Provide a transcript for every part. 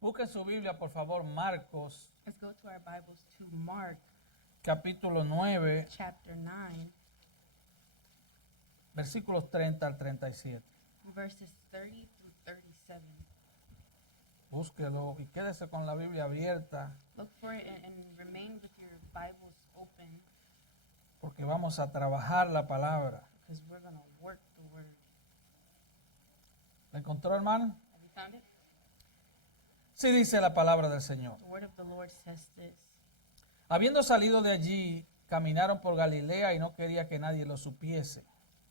Busquen su Biblia, por favor, Marcos, Let's go to our Bibles to Mark capítulo 9, chapter 9, versículos 30 al 37. verses 30 through 37. Búsquelo y quédese con la Biblia abierta, Look for it and remain with your Bibles open porque vamos a trabajar la palabra. because we're going to work the word. ¿La encontró, hermano? Have you found it? Sí dice la palabra del Señor. The word of the Lord says this. Habiendo salido de allí, caminaron por Galilea y no quería que nadie lo supiese,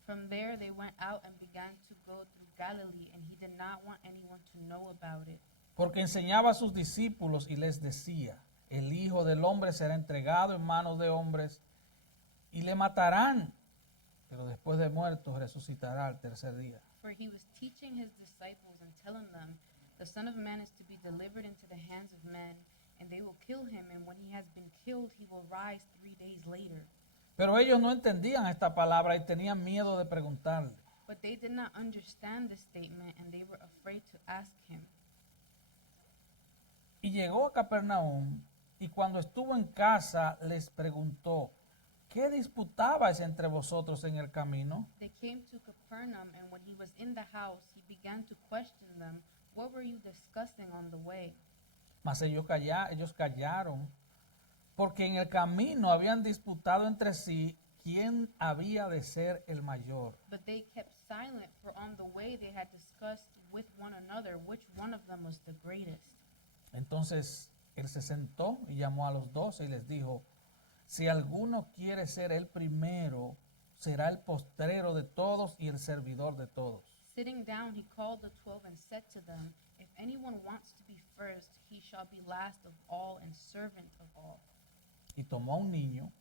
From there they went out and began to go through Galilee, and he did not want anyone to know about it. porque enseñaba a sus discípulos y les decía, el Hijo del Hombre será entregado en manos de hombres y le matarán, pero después de muerto resucitará al tercer día. For he was teaching his disciples and telling them, the Son of Man is to be delivered into the hands of men, and they will kill him, and when he has been killed, he will rise 3 days later. Pero ellos no entendían esta palabra y tenían miedo de preguntarle. But they did not understand the statement, and they were afraid to ask him. Y llegó a Capernaum, y cuando estuvo en casa les preguntó, ¿qué disputabais entre vosotros en el camino? They came to Capernaum, and when he was in the house, he began to question them, what were you discussing on the way? Mas ellos callaron, porque en el camino habían disputado entre sí quién había de ser el mayor. But they kept silent, for on the way they had discussed with one another which one of them was the greatest. Entonces él se sentó y llamó a los 12 y les dijo, si alguno quiere ser el primero, será el postrero de todos y el servidor de todos. Sitting down, he called the 12 and said to them, if anyone wants to be first, he shall be last of all and servant of all. Y tomó a un niño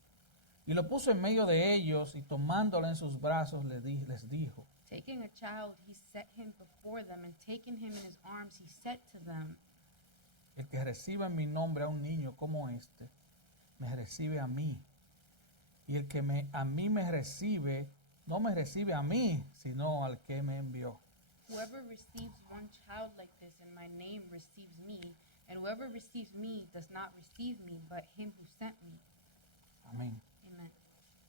y lo puso en medio de ellos y tomándolo en sus brazos les dijo, Taking a child, he set him before them, and taking him in his arms, he said to them, el que reciba en mi nombre a un niño como este, me recibe a mí. Y el que a mí me recibe, no me recibe a mí, sino al que me envió. whoever receives one child like this in my name receives me, and whoever receives me does not receive me, but him who sent me. Amén. Amen.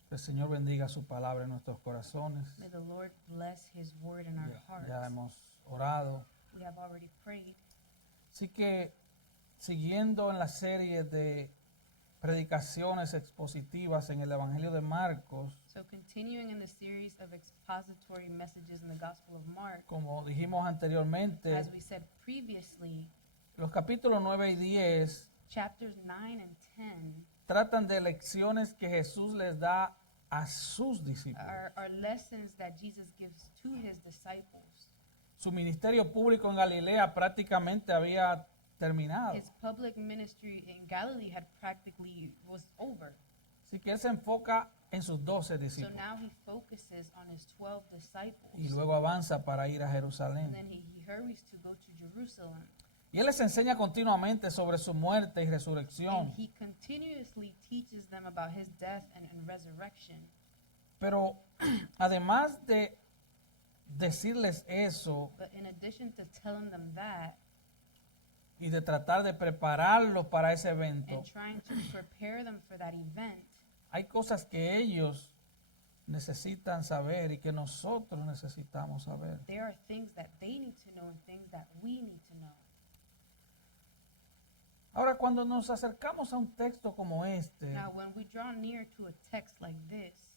El Señor bendiga su palabra en nuestros corazones. May the Lord bless his word in our hearts. Ya hemos orado. We have already prayed. Así que, siguiendo en la serie de predicaciones expositivas en el Evangelio de Marcos, So continuing in the series of expository messages in the Gospel of Mark, como dijimos anteriormente, as we said previously, los capítulos 9 y 10 chapters 9 and 10 tratan de lecciones que Jesús les da a sus discípulos. are lessons that Jesus gives to his disciples. Su ministerio público en Galilea prácticamente había terminado. His public ministry in Galilee was over. Así que él se enfoca en sus 12 So discípulos now he focuses on his 12 disciples. y luego avanza para ir a And Jerusalén. then he hurries to go to Jerusalem. Y él les enseña continuamente sobre su muerte y resurrección. And he continuously teaches them about his death and resurrection. Pero además de decirles eso But in addition to telling them that y de tratar de prepararlos para ese evento, and trying to prepare them for that event, hay cosas que ellos necesitan saber y que nosotros necesitamos saber. there are things that they need to know and things that we need to know. Ahora, cuando nos acercamos a un texto como este, Now, when we draw near to a text like this,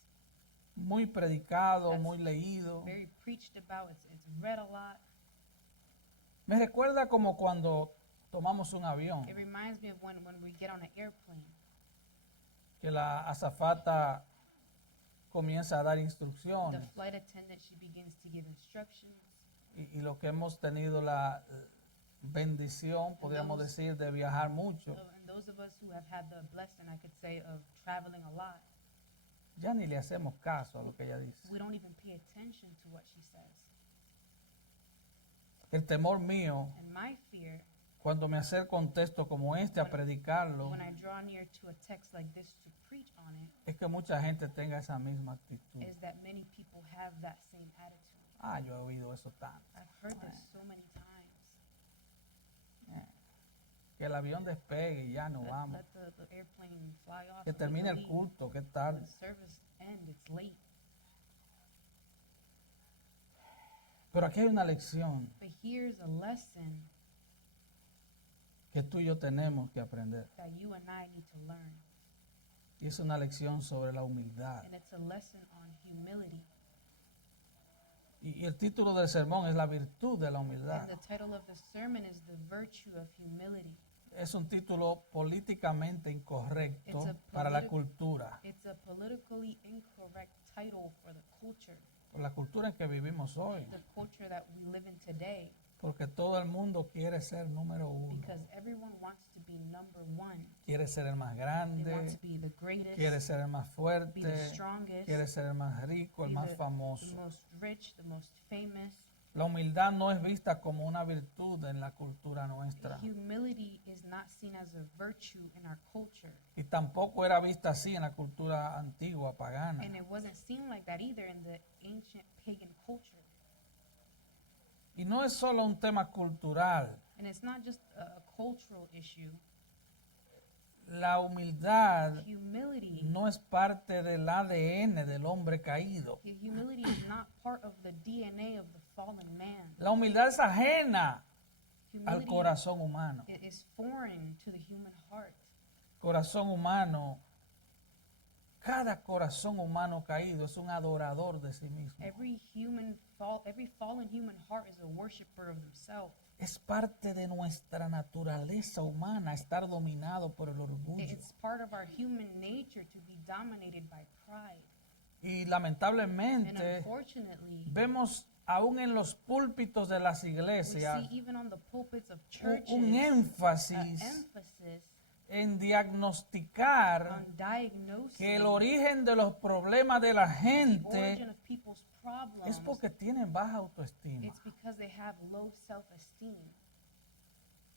muy predicado, That's muy leído, very preached about, it's read a lot, me recuerda como cuando tomamos un avión, it reminds me of when we get on an airplane. que la azafata comienza a dar The instrucciones flight attendant, she begins to give instructions. y los que hemos tenido la bendición, podríamos decir, de viajar mucho, And those of us who have had the blessing, I could say, of traveling a lot, ya ni le hacemos caso a lo que ella dice. we don't even pay attention to what she says. El temor mío, And my fear, cuando me acerco a un texto como este a predicarlo, when I draw near to a text like this to preach on it, es que mucha gente tenga esa misma actitud. is that many people have that same attitude. Ah, yo he oído eso tanto. I've heard this so many times. Que el avión despegue y ya nos vamos. Let the airplane fly off. Que and we termine can el leave. culto, que tarde. The service end. It's late. Pero aquí hay una lección But here's a lesson que tú y yo tenemos que aprender. that you and I need to learn. Y es una lección sobre la humildad. And it's a lesson on humility. Y el título del sermón es la virtud de la humildad. And the title of the sermon is The Virtue of Humility. Es un título políticamente incorrecto It's a para la politi- cultura, It's a politically incorrect title for the culture, por la cultura en que vivimos hoy. the culture that we live in today, Porque todo el mundo quiere ser número uno, because everyone wants to be number one. quiere ser el más They want grande, to be the greatest, quiere ser el más be the fuerte, strongest, quiere ser el más rico, el be más the famoso. most rich, the most famous. La humildad no es vista como una virtud en la cultura nuestra Humility is not seen as a virtue in our culture, y tampoco era vista así en la cultura antigua pagana. and it wasn't seen like that either in the ancient pagan culture. Y no es solo un tema cultural. And it's not just a cultural issue. La humildad Humility, no es parte del ADN del hombre caído. humility is not part of the DNA of the fallen man. La humildad es ajena al Humility corazón humano. is foreign to the human heart. Corazón humano, cada corazón humano caído es un adorador de sí mismo. Every fallen human heart is a worshiper of themselves. Es parte de nuestra naturaleza humana estar dominado por el orgullo. It's part of our human nature to be dominated by pride. Y And lamentablemente unfortunately, vemos aún en los púlpitos de las we iglesias see even on the pulpits of un churches énfasis emphasis en diagnosticar on diagnosing que el origen de los problemas de la the origin gente of people's problems. es porque tienen baja autoestima. It's because they have low self-esteem.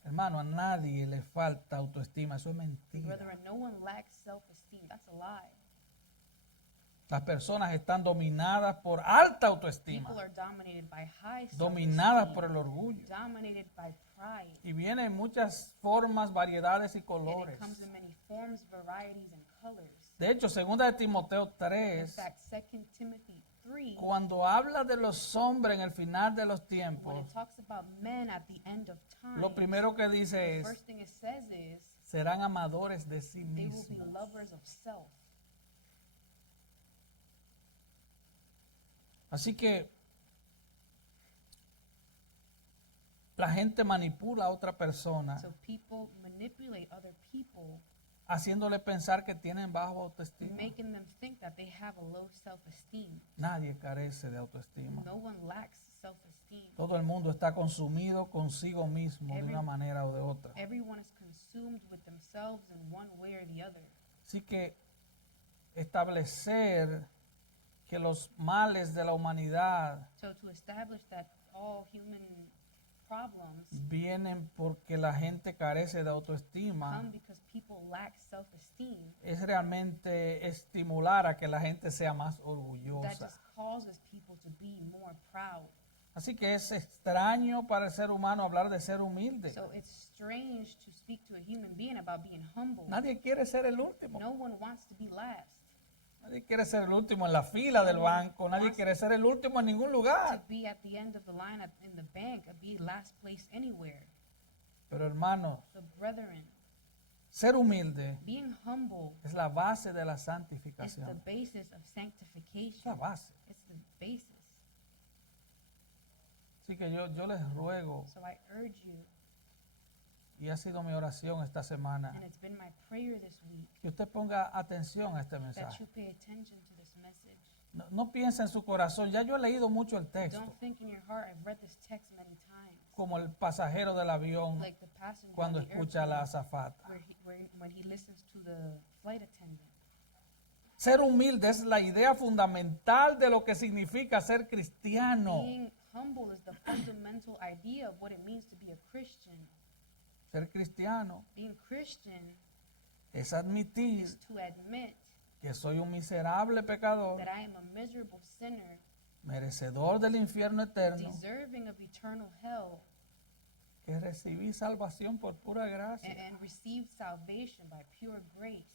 Hermano, a nadie le falta autoestima, eso es mentira. Brethren, no one lacks self-esteem. That's a lie. Las personas están dominadas por alta People autoestima, are dominated by high dominadas self-esteem, por el orgullo. dominated by pride. Y viene en muchas formas, variedades y And colores. it comes in many forms, varieties, and colors. De hecho, 2 de Timoteo In 3, fact, 2 Timothy 3, cuando habla de los hombres en el final de los when tiempos, it talks about men at the end of time, lo primero que dice the es, first thing it says is serán amadores de sí they will be mismos. lovers of self. Así que la gente manipula a otra persona So people manipulate other people, haciéndole pensar que tienen bajo autoestima. making them think that they have a low self-esteem. Nadie carece de autoestima. No one lacks self-esteem. Todo el mundo está consumido consigo mismo de una manera o de otra. Everyone is consumed with themselves in one way or the other. Así que establecer que los males de la humanidad So to establish that all human problems vienen porque la gente carece de autoestima come because people lack self-esteem, es realmente estimular a que la gente sea más that orgullosa. just causes people to be more proud. Así que es extraño para el ser humano hablar de ser humilde. So it's strange to speak to a human being about being humble. Nadie quiere ser el último. No one wants to be last. Nadie quiere ser el último en la fila del banco. Nadie quiere ser el último en ningún To lugar. be at the end of the line in the bank, be last place anywhere. Pero hermanos, So brethren, ser humilde being humble es la base de la is the santificación. basis of Es la sanctification. base. It's the basis. Así que yo les ruego, So I urge you, y ha sido mi oración esta and semana, it's been my prayer this week, que usted ponga atención a este that mensaje. you pay attention to this message. No piense en su corazón. Ya yo he leído mucho el texto, Don't think in your heart, I've read this text many times. como el pasajero del avión Like the passenger cuando on the escucha a la airplane, azafata. when he listens to the flight attendant. Ser humilde es la idea fundamental de lo que significa ser cristiano. Being humble is the fundamental idea of what it means to be a Christian. Ser cristiano Being Christian es admitir is to admit que soy un miserable pecador, that I am a miserable sinner, merecedor del infierno eterno, deserving of eternal hell, que recibí salvación por pura gracia. and received salvation by pure grace.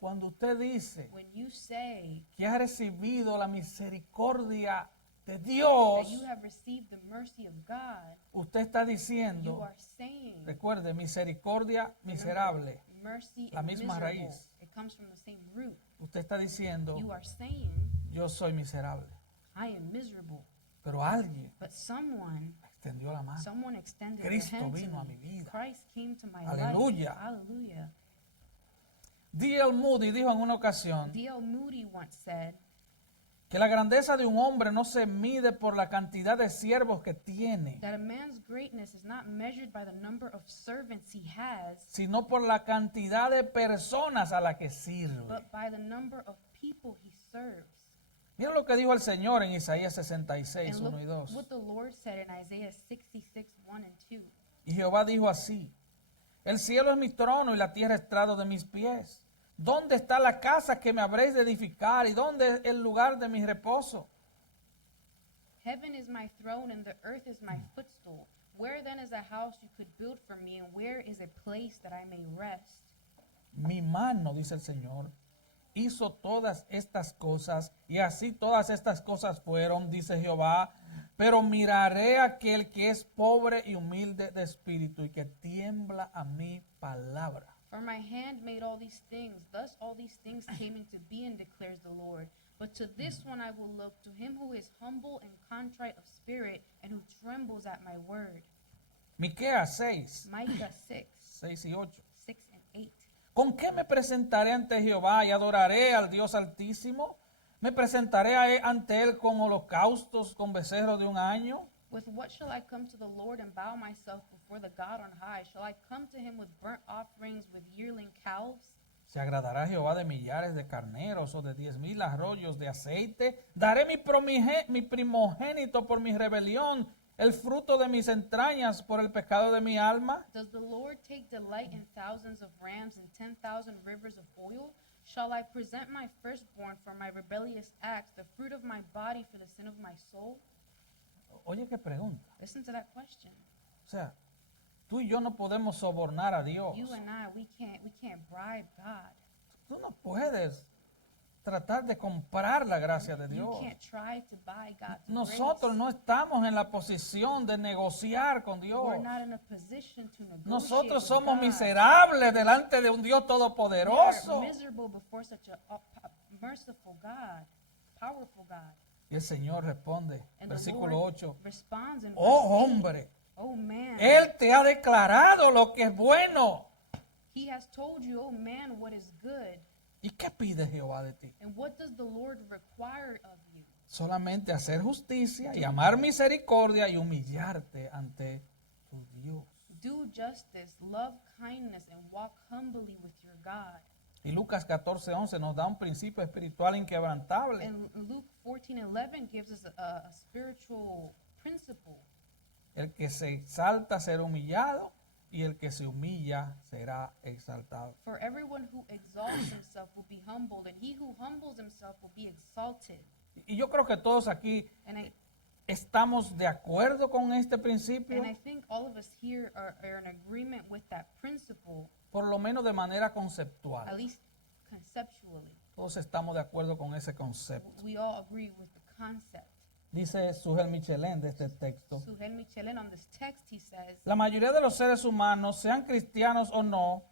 Cuando usted dice When you say que ha recibido la misericordia de that Dios, you have received the mercy of God, usted está you diciendo, are saying recuerde, misericordia miserable, mercy la is misma miserable. raíz. It comes from the same root. usted está diciendo, You are saying, yo soy miserable. I am miserable. Pero alguien But someone extendió la mano. extended Cristo their hand vino to a me. mi vida. Christ came to my Aleluya. life. Hallelujah. D.L. Moody dijo en una ocasión D.L. Moody once said que la grandeza de un hombre no se mide por la cantidad de siervos que tiene, that a man's greatness is not measured by the number of servants he has, sino por la cantidad de personas a las que sirve. but by the number of people he serves. Mira lo que dijo el Señor en Isaías 66, And look 1 y 2. what the Lord said in Isaiah 66, 1 and 2. Y Jehová dijo así: el cielo es mi trono y la tierra estrado de mis pies. ¿Dónde está la casa que me habréis de edificar y dónde es el lugar de mi reposo? Heaven is my throne and the earth is my footstool. Where then is a house you could build for me, and where is a place that I may rest? Mi mano, dice el Señor, hizo todas estas cosas y así todas estas cosas fueron, dice Jehová. Pero miraré a aquel que es pobre y humilde de espíritu y que tiembla a mi palabra. For my hand made all these things, thus all these things came into being, declares the Lord. But to this one I will look, to him who is humble and contrite of spirit, and who trembles at my word. Miqueas 6, Micah 6, 6 y 8. 6 and 8. ¿Con qué me presentaré ante Jehová y adoraré al Dios Altísimo? ¿Me presentaré ante él con holocaustos, con becerros de un año? With what shall I come to the Lord and bow myself before the God on high? Shall I come to him with burnt offerings, with yearling calves? ¿Se agradará Jehová de millares de carneros o de 10,000 arroyos de aceite? Daré mi primogénito por mi rebelión, el fruto de mis entrañas por el pecado de mi alma. Does the Lord take delight in thousands of rams and 10,000 rivers of oil? Shall I present my firstborn for my rebellious acts, the fruit of my body for the sin of my soul? Oye, qué pregunta. Listen to that question. O sea, tú y yo no podemos sobornar a Dios. You and I, we can't bribe God. Tú no puedes tratar de comprar la gracia de You Dios. can't try to buy God's Nosotros grace. no estamos en la posición de negociar con Dios. We're not in a position to negotiate Nosotros with somos God. miserables delante de un Dios We are todopoderoso. miserable before such a merciful God, powerful God. Y el Señor responde, And versículo the Lord 8, responds in oh verse 8, hombre, oh man, Él te ha declarado lo que es bueno. he has told you, oh man, what is good. ¿Y qué pide Jehová de ti? And what does the Lord require of you? Solamente hacer justicia y amar misericordia y humillarte ante tu Dios. Do justice, love kindness, and walk humbly with your God. Y Lucas 14:11 nos da un principio espiritual inquebrantable. And Luke 14:11 gives us a spiritual principle. El que se exalta será humillado y el que se humilla será exaltado. For everyone who exalts himself will be humbled, and he who humbles himself will be exalted. Y yo creo que todos aquí And I estamos de acuerdo con este principio, think all of us here are in agreement with that principle, por lo menos de manera at conceptual. least conceptually. Todos estamos de acuerdo con ese concepto. We all agree with the concept. Dice Sujel Michelin de este texto: Suhel Michelin on this text, he says, la mayoría de los seres humanos, sean cristianos o no,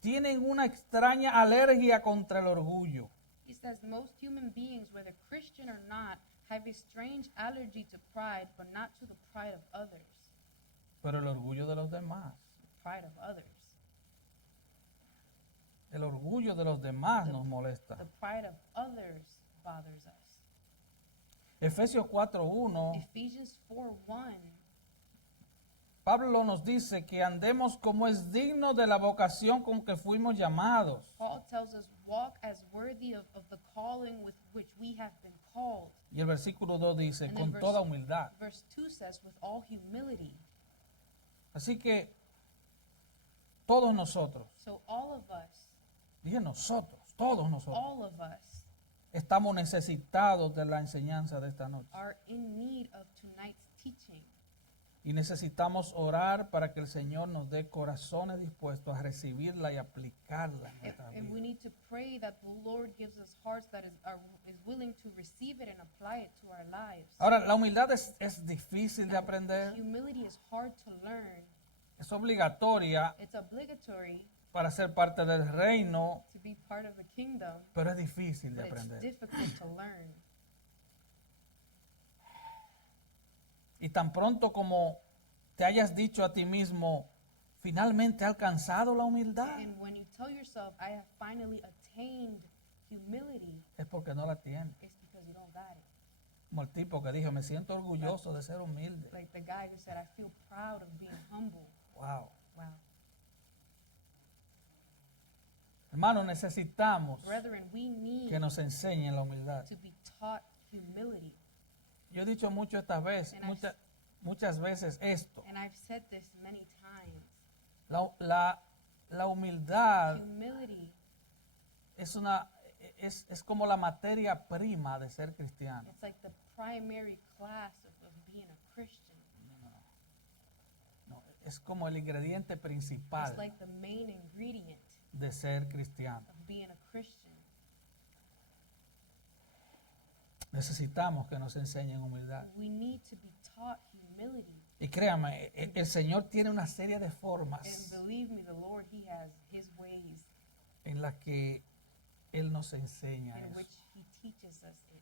tienen una extraña alergia contra el orgullo. he says, most human beings, whether Christian or not, have a strange allergy to pride, but not to the pride of others. Pero el orgullo de los demás, The pride of others. el orgullo de los demás nos molesta. The pride of others bothers us. Efesios 4:1, Ephesians 4:1, Pablo nos dice que andemos como es digno de la vocación con que fuimos llamados. Paul tells us, walk as worthy of the calling with which we have been called. Y el versículo 2 dice, And con then toda humildad. Verse 2 says, with all humility. Así que todos nosotros, So all of us, dije nosotros, todos nosotros, all of us estamos necesitados de la enseñanza de esta noche. are in need of tonight's teaching. Y necesitamos orar para que el Señor nos dé corazones dispuestos a recibirla y aplicarla en nuestra And we vida. need to pray that the Lord gives us hearts that is willing to receive it and apply it to our lives. Ahora, la humildad es difícil de aprender, Humility is hard to learn. es obligatoria It's obligatory para ser parte del reino, to be part of the kingdom, pero es difícil de but it's aprender. difficult to learn. Y tan pronto como te hayas dicho a ti mismo, finalmente he alcanzado la humildad, And when you tell yourself, I have finally attained humility, es porque no la tienes. it's because you don't got it. Como el tipo que dijo, me siento orgulloso de ser humilde. Like the guy who said, I feel proud of being humble. Wow. Wow. Hermanos, necesitamos Brethren, we need que nos enseñen la humildad. to be taught humility. Yo he dicho mucho estas veces, And muchas veces esto. And I've said this many times. La humildad Humility, es como la materia prima de ser cristiano. it's like the primary class of being a Christian. No, es como el ingrediente It's principal like the main ingredient de ser cristiano. of being a Christian. Necesitamos que nos enseñen humildad. We need to be taught humility. Y créame, el Señor tiene una serie de And formas believe me, the Lord, He has His ways en las que Él nos enseña in eso. which He teaches us it.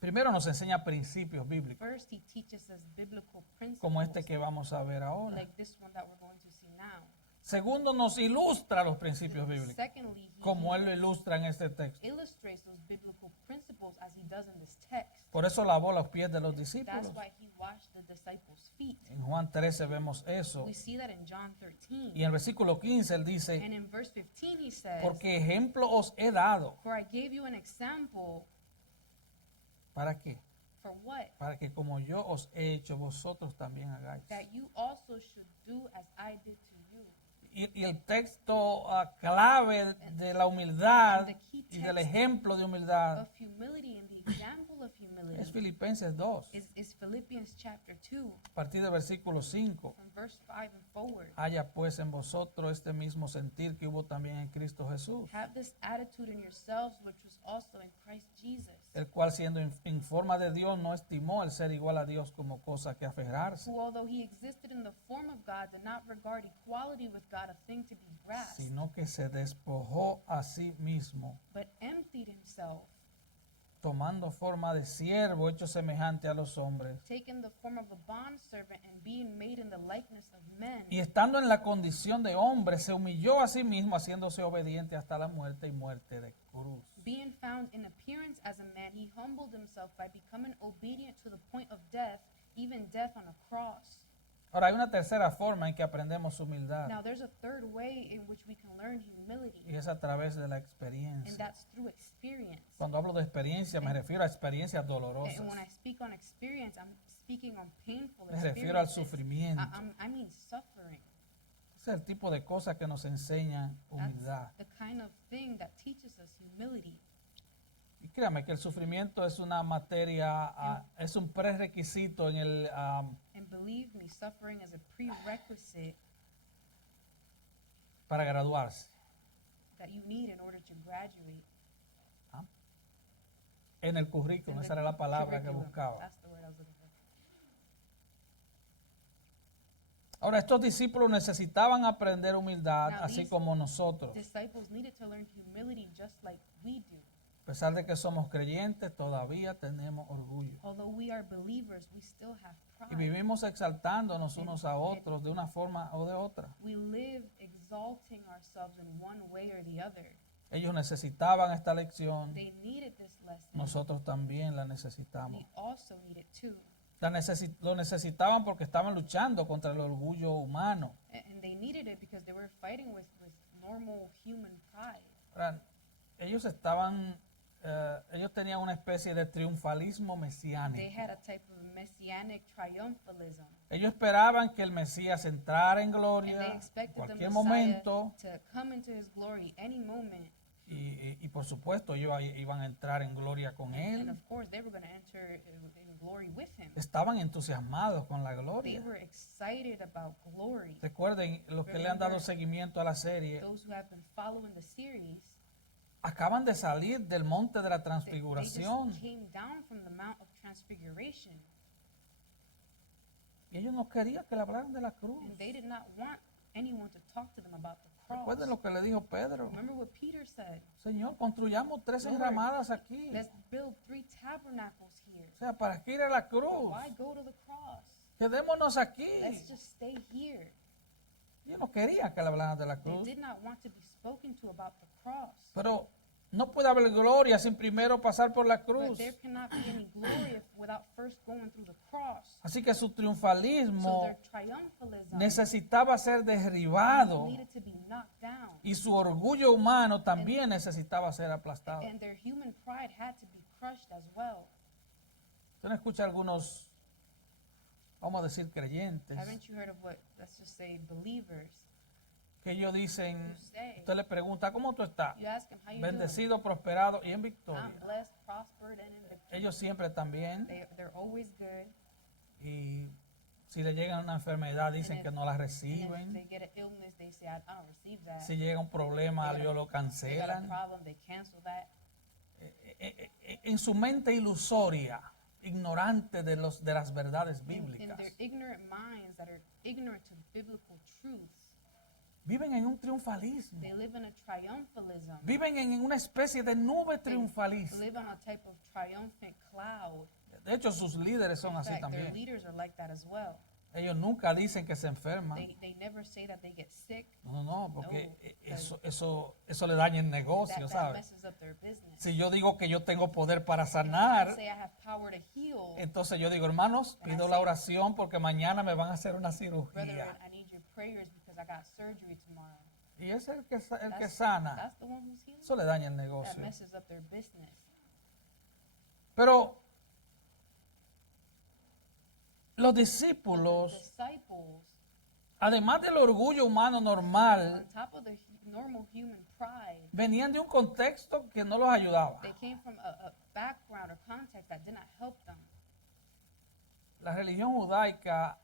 Primero nos enseña principios bíblicos, First, He teaches us biblical principles, como este que vamos a ver ahora. like this one that we're going to see now. Segundo, nos ilustra los principios bíblicos, Secondly, He como Él lo ilustra en este texto. illustrates those biblical principles as He does in this text. Por eso lavó los pies de los discípulos. That's why He washed the disciples' feet. En Juan 13 vemos eso. We see that in John 13. Y en el versículo 15 Él dice, And in verse 15 He says, porque ejemplo os he dado. For I gave you an example. ¿Para qué? For what? Para que como yo os he hecho, vosotros también hagáis. That you also should do as I did to you. Y el texto clave de la humildad And the key y del text ejemplo de humildad Of humility and the example of es humility Filipenses 2, is Philippians chapter 2, a partir del versículo 5. from verse 5 and forward. Haya pues en vosotros este mismo sentir que hubo también en Cristo Jesús, Have this attitude in yourselves, which was also in Christ Jesus, el cual siendo en forma de Dios no estimó el ser igual a Dios como cosa que aferrarse, who, although he existed in the form of God, did not regard equality with God a thing to be grasped, sino que se despojó a sí mismo, but emptied himself, tomando forma de siervo hecho semejante a los hombres, taking the form of a bondservant and being made in the likeness of men. y estando en la condición de hombre, se humilló a sí mismo, haciéndose obediente hasta la muerte y muerte de cruz. Being found in appearance as a man, he humbled himself by becoming obedient to the point of death, even death on a cross. Ahora, hay una tercera forma en que aprendemos humildad, Now, there's a third way in which we can learn humility, y es a través de la and experiencia. that's through experience. Cuando hablo de experiencia, me refiero a experiencias dolorosas. And when I speak on experience, I'm speaking on painful Me refiero al experiences. sufrimiento. I mean suffering. Ese es el tipo de cosas que nos enseñan That's humildad. the kind of thing that teaches us humility. Y créame que el sufrimiento es una materia, es un prerequisito en el, And believe me, suffering is a prerequisite para graduarse. that you need in order to graduate. En el currículum, In esa the era la palabra que curriculum. buscaba. That's the word I was looking for. Ahora, estos discípulos necesitaban aprender humildad, Now, así these como nosotros. Disciples needed to learn humility just like we do. A pesar de que somos creyentes, todavía tenemos orgullo. Although we are believers, we still have Y pride. vivimos exaltándonos unos a otros de una forma o de otra. We live exalting ourselves in one way or the other. Ellos necesitaban esta lección, They needed this lesson. nosotros también la necesitamos. We also need it too. Lo necesitaban porque estaban luchando contra el orgullo humano. And they needed it because they were fighting with normal human pride. Ahora, ellos tenían una especie de triunfalismo They mesiánico. had a type of messianic triumphalism. Ellos esperaban que el Mesías entrara en And they gloria en expected the cualquier Messiah momento to come into his glory any moment. Y por supuesto ellos iban a entrar en gloria con And él. of course, they were going to enter in glory with him. Estaban entusiasmados con la They gloria. were excited about glory. Recuerden, los que le han dado seguimiento a la serie, Those who have been following the series, acaban de salir del monte de la they transfiguración. just came down from the Mount of Transfiguration. Y ellos no querían que le hablaran de la cruz. And they did not want anyone to talk to them about the cross. Recuerden lo que le dijo Pedro. Remember what Peter said? Señor, construyamos 3 Lord, enramadas aquí. Let's build 3 tabernacles here. O sea, ¿para qué ir a la cruz? Why go to the cross? Quedémonos aquí. Let's just stay here. Ellos no querían que le hablaran de la They cruz. did not want to be spoken to about the cross. Pero no puede haber gloria sin primero pasar por la But cruz. there cannot be any glory without first going through the cross. Así que su So triunfalismo their triumphalism necesitaba ser derribado needed to be knocked down. y su orgullo humano también necesitaba ser aplastado. And their human pride had to be crushed as well. Usted no escucha algunos, vamos a decir, creyentes, Haven't you heard of what, let's just say, believers que ellos dicen, who say, usted le pregunta, ¿cómo tú estás? you ask them, how you Bendecido, prosperado y en doing? victoria. I'm blessed, prospered, and in victory. Ellos siempre también, They're always good. y si le llega una enfermedad dicen And que if- no la And if reciben. they get an illness, they say, I don't receive that. Si llega un problema, ellos lo They got a cancelan. problem, they cancel that. En su mente ilusoria, ignorante de las verdades In bíblicas, their ignorant minds that are ignorant to biblical truths, viven en un triunfalismo. they live in a triumphalism. Viven en una especie de nube They triunfalista. live on a type of triumphant cloud. De hecho, sus líderes son In así fact, their también. leaders are like that as well. Ellos nunca dicen que se enferman. They never say that they get sick. No, porque No, eso le daña el negocio, That ¿sabes? messes up their business. Si yo digo que yo tengo poder para I sanar, say I have power to heal. entonces yo digo, hermanos, pido la oración porque mañana me van a hacer una cirugía. Brethren, I need your prayers because I got surgery tomorrow. Y es el que That's sana. the one who's healing. Eso le daña el That negocio. messes up their business. Pero los The discípulos, disciples, además del orgullo humano normal, on top of their normal human pride, venían de un contexto que no los ayudaba. they came from a background or context that did not help them. La religión judaica,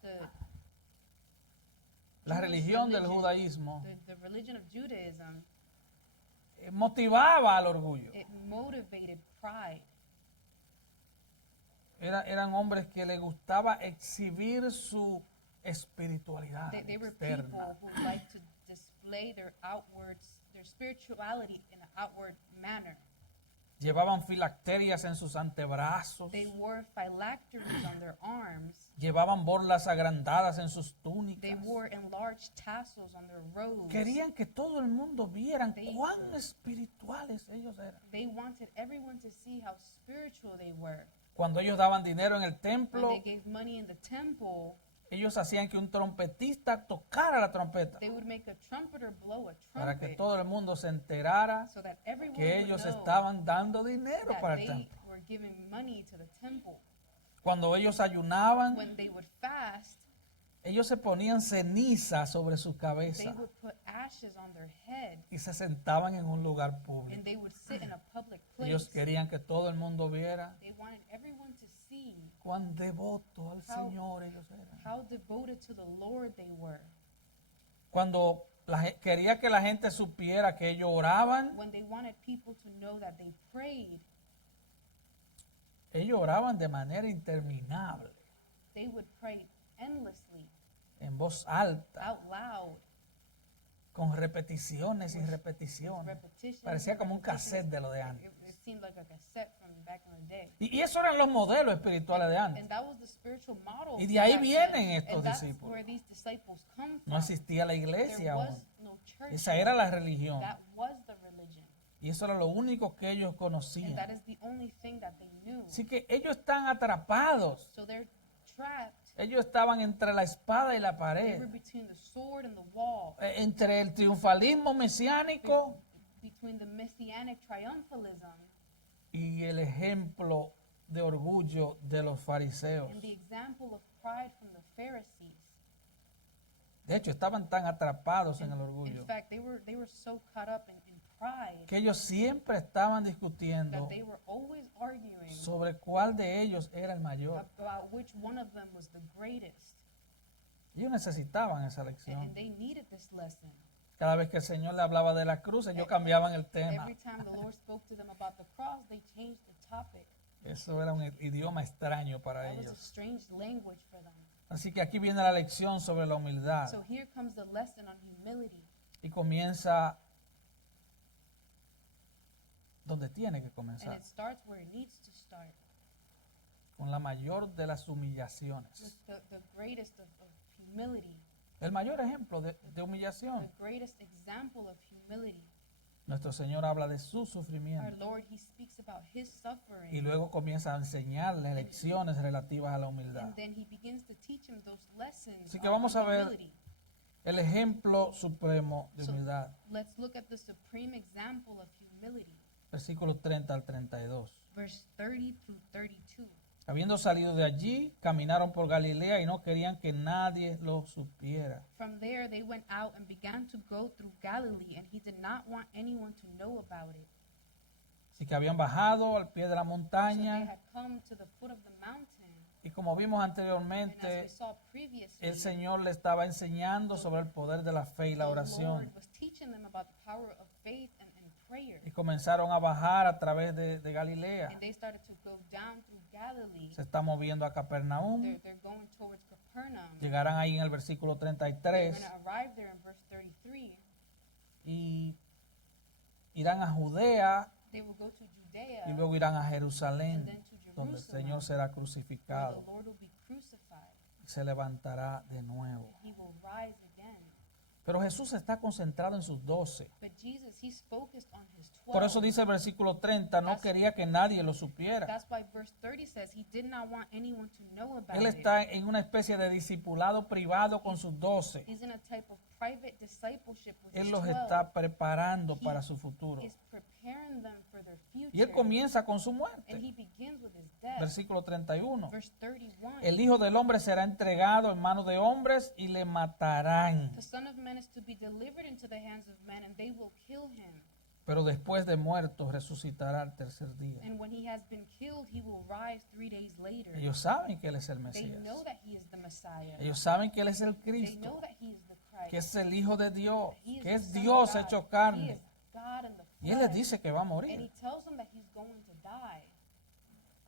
la Jewish religión del religion, judaísmo, the religion of Judaism, motivaba al orgullo. it motivated pride. Eran hombres que les gustaba exhibir su espiritualidad They were people externa. who like to display their spirituality in an outward manner. Llevaban filacterias en sus antebrazos. They wore phylacteries on their arms. Llevaban borlas agrandadas en sus They túnicas. wore enlarged tassels on their robes. Querían que todo el mundo vieran They- cuán espirituales ellos eran. They wanted everyone to see how spiritual they were. Cuando ellos daban dinero en el When templo, they gave money in the temple, ellos hacían que un trompetista tocara la trompeta they would make a trumpeter blow a para que trumpet todo el mundo se enterara so that everyone que would ellos know estaban dando dinero that para el they templo. were giving money to the temple. Cuando ellos ayunaban, When they would fast, ellos se ponían ceniza sobre su they cabeza would put ashes on their head y se sentaban en un lugar público. and they would sit in a public Ellos place. querían que todo el mundo viera They wanted everyone to see cuán devoto al How- Señor ellos eran. how devoted to the Lord they were. Cuando quería que la gente supiera que ellos oraban, When they wanted people to know that they prayed, ellos oraban de manera interminable, they would pray endlessly, en voz alta, out loud, con repeticiones y repeticiones. repetitions. Parecía como un repetitions. cassette de lo de antes. It seemed like a cassette from back in the day. Y eso eran los modelos espirituales de antes. And that was the spiritual model. Y de for ahí back vienen then. estos And that's discípulos. where these disciples come No from. existía la There iglesia was aún. no church. Esa era la religión. That was the religion. Y eso era lo único que ellos And conocían. that is the only thing that they knew. Así que ellos están atrapados. So they're trapped. Ellos estaban entre la espada y la They pared. were between the sword and the wall. Entre el triunfalismo mesiánico Between the messianic triumphalism y el ejemplo de orgullo de los fariseos. and the example of pride from the Pharisees. De hecho, estaban tan atrapados en el In orgullo fact, they were so caught up in pride, que ellos siempre estaban discutiendo that they were always arguing sobre cuál de ellos era el mayor. about which one of them was the greatest. Ellos necesitaban esa And lección. they needed this lesson. Cada vez que el Señor le hablaba de la cruz, ellos cambiaban el tema. Every time the Lord spoke to them about the cross, they changed the topic. Eso era un idioma extraño para That was a ellos. strange language for them. Así que aquí viene la lección sobre la humildad So here comes the lesson on humility. y comienza donde tiene que And comenzar, it starts where it needs to start, con la mayor de las humillaciones. with the greatest of humility, El mayor ejemplo de the humillación. greatest example of humility. Nuestro Señor habla de su Our sufrimiento Lord, He speaks about His y suffering. luego comienza a enseñarle lecciones relativas a la humildad. And then He begins to teach him those lessons Así que on vamos a ver humility. el ejemplo supremo de So- humildad, Let's look at the supreme example of humility. versículos 30 al 32. Verse 30 through 32. Habiendo salido de allí, caminaron por Galilea y no querían que nadie lo supiera. From there they went out and began to go through Galilee, and He did not want anyone to know about it. Así que habían bajado al pie de la So they montaña had come to the foot of the mountain. y como vimos And as anteriormente, we saw previously, el Señor le estaba enseñando sobre el poder de la fe y la the oración. Lord was teaching them about the power of faith and prayer. Y comenzaron a bajar a través de Galilea. And they started to go down through Galilee. Se está moviendo a Capernaum. They're going towards Capernaum. Llegarán ahí en el versículo They're 33 going to arrive there in verse 33. y irán a Judea They will go to Judea y luego irán a and Jerusalén, then to donde el Jerusalem, Señor será where the crucificado Lord will be crucified. y se levantará de nuevo. He will rise again. Pero Jesús está concentrado en sus 12. But Jesus, He's focused on His 12. Por eso dice el versículo 30, no quería que nadie lo supiera. That's why verse 30 says He did not want anyone to know about Él it. está en una especie de discipulado privado con sus 12. He's in a type of private discipleship with Él His los 12. está preparando para su futuro. He's preparing them for their future. Y él comienza con su And muerte. He begins with His death. Versículo 31. Verse 31. El Hijo del Hombre será entregado en manos de hombres y le matarán. The Son of Man is to be delivered into the hands of men, and they will kill Him. Pero después de muerto resucitará al tercer día. And when He has been killed, He will rise 3 days later. Ellos saben que Él es el They Mesías. know that He is the Messiah. Ellos saben que Él es el They know Cristo, that He is the Christ. que es el Hijo de Dios, He is que the es Son of Dios God. hecho He carne. is God in the Y Él les flesh. dice que va a And He morir. tells them that He's going to die.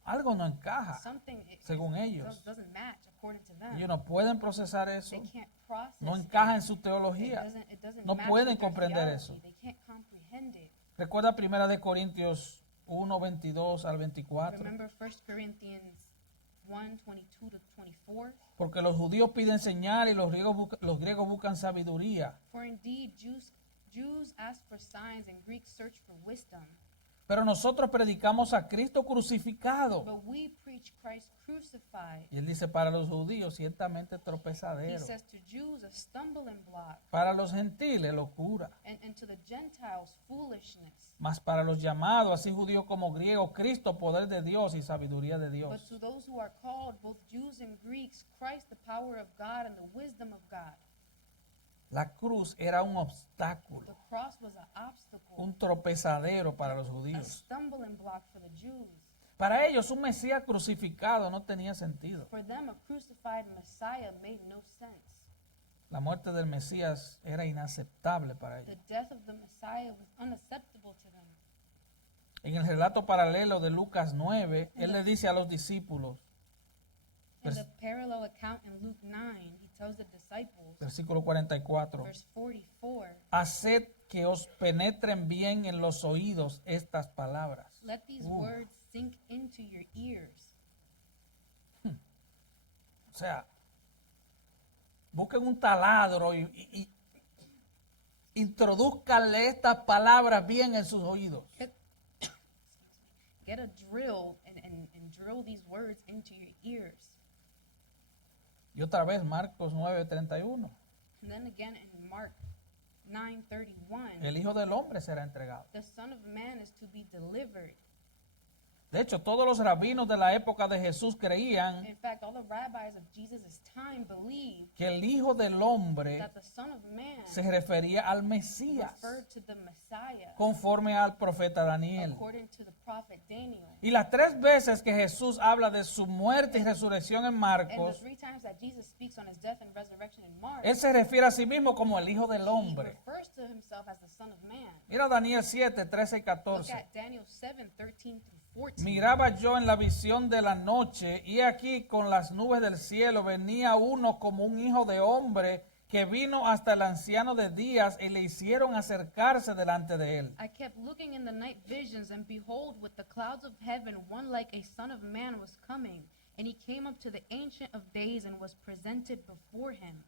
Algo no encaja Something según ellos. doesn't match according to them. Ellos no pueden procesar eso. They can't process No it. encaja en su It teología. doesn't No match pueden with their comprender theology. eso. They can't comprehend it. Recuerda 1 de Corintios 1, 22 al 24. Remember 1 Corinthians 1, 22 to 24? Porque los judíos piden señal y los griegos buscan sabiduría. For indeed, Jews ask for signs and Greeks search for wisdom. Pero nosotros predicamos a Cristo crucificado. But we preach Christ crucified. Y él dice, para los judíos ciertamente He tropezadero. says to Jews, a stumbling block, Para los gentiles, locura. and to the Gentiles, foolishness. Mas para los llamados, así judíos como griegos, Cristo, poder de Dios y sabiduría de But Dios. to those who are called, both Jews and Greeks, Christ, the power of God and the wisdom of God. La cruz era un obstáculo, The cross was an obstacle, un tropezadero para los a judíos. stumbling block for the Jews. Para ellos, un Mesías crucificado no tenía sentido. For them, a crucified Messiah made no sense. La muerte del Mesías era inaceptable para The ellos. death of the Messiah was unacceptable to them. En el relato paralelo de Lucas 9, él le dice a los discípulos, In the parallel account in Luke 9, he tells the disciples, versículo 44, verse 44, haced que os penetren bien en los oídos estas palabras. let these words sink into your ears. O sea, busquen un taladro y introduzcanle estas palabras bien en sus oídos. Get a drill and drill these words into your ears. Y otra vez, Marcos 9:31. And then again in Mark 9:31, El Hijo del Hombre será entregado. the Son of Man is to be delivered. De hecho, todos los rabinos de la época de Jesús creían In fact, all the rabbis of Jesus' time believed que el Hijo del Hombre that the Son of Man se refería al Mesías, referred to the Messiah, conforme al profeta Daniel. according to the prophet Daniel. Y las 3 veces que Jesús habla de su muerte y resurrección en And the Marcos, 3 times that Jesus speaks on his death and resurrection in Mark, él se refiere a sí mismo como el Hijo del he Hombre. refers to himself as the Son of Man. Mira Daniel 7, 13 y Look 14. at Daniel 7, 13 through 14. Miraba yo en la visión de la noche, y aquí con las nubes del cielo venía uno como un hijo de hombre, que vino hasta el anciano de días y le hicieron acercarse delante de él. I kept looking in the night visions, and behold, with the clouds of heaven, one like a son of man was coming. And he came up to the Ancient of Days and was presented before him.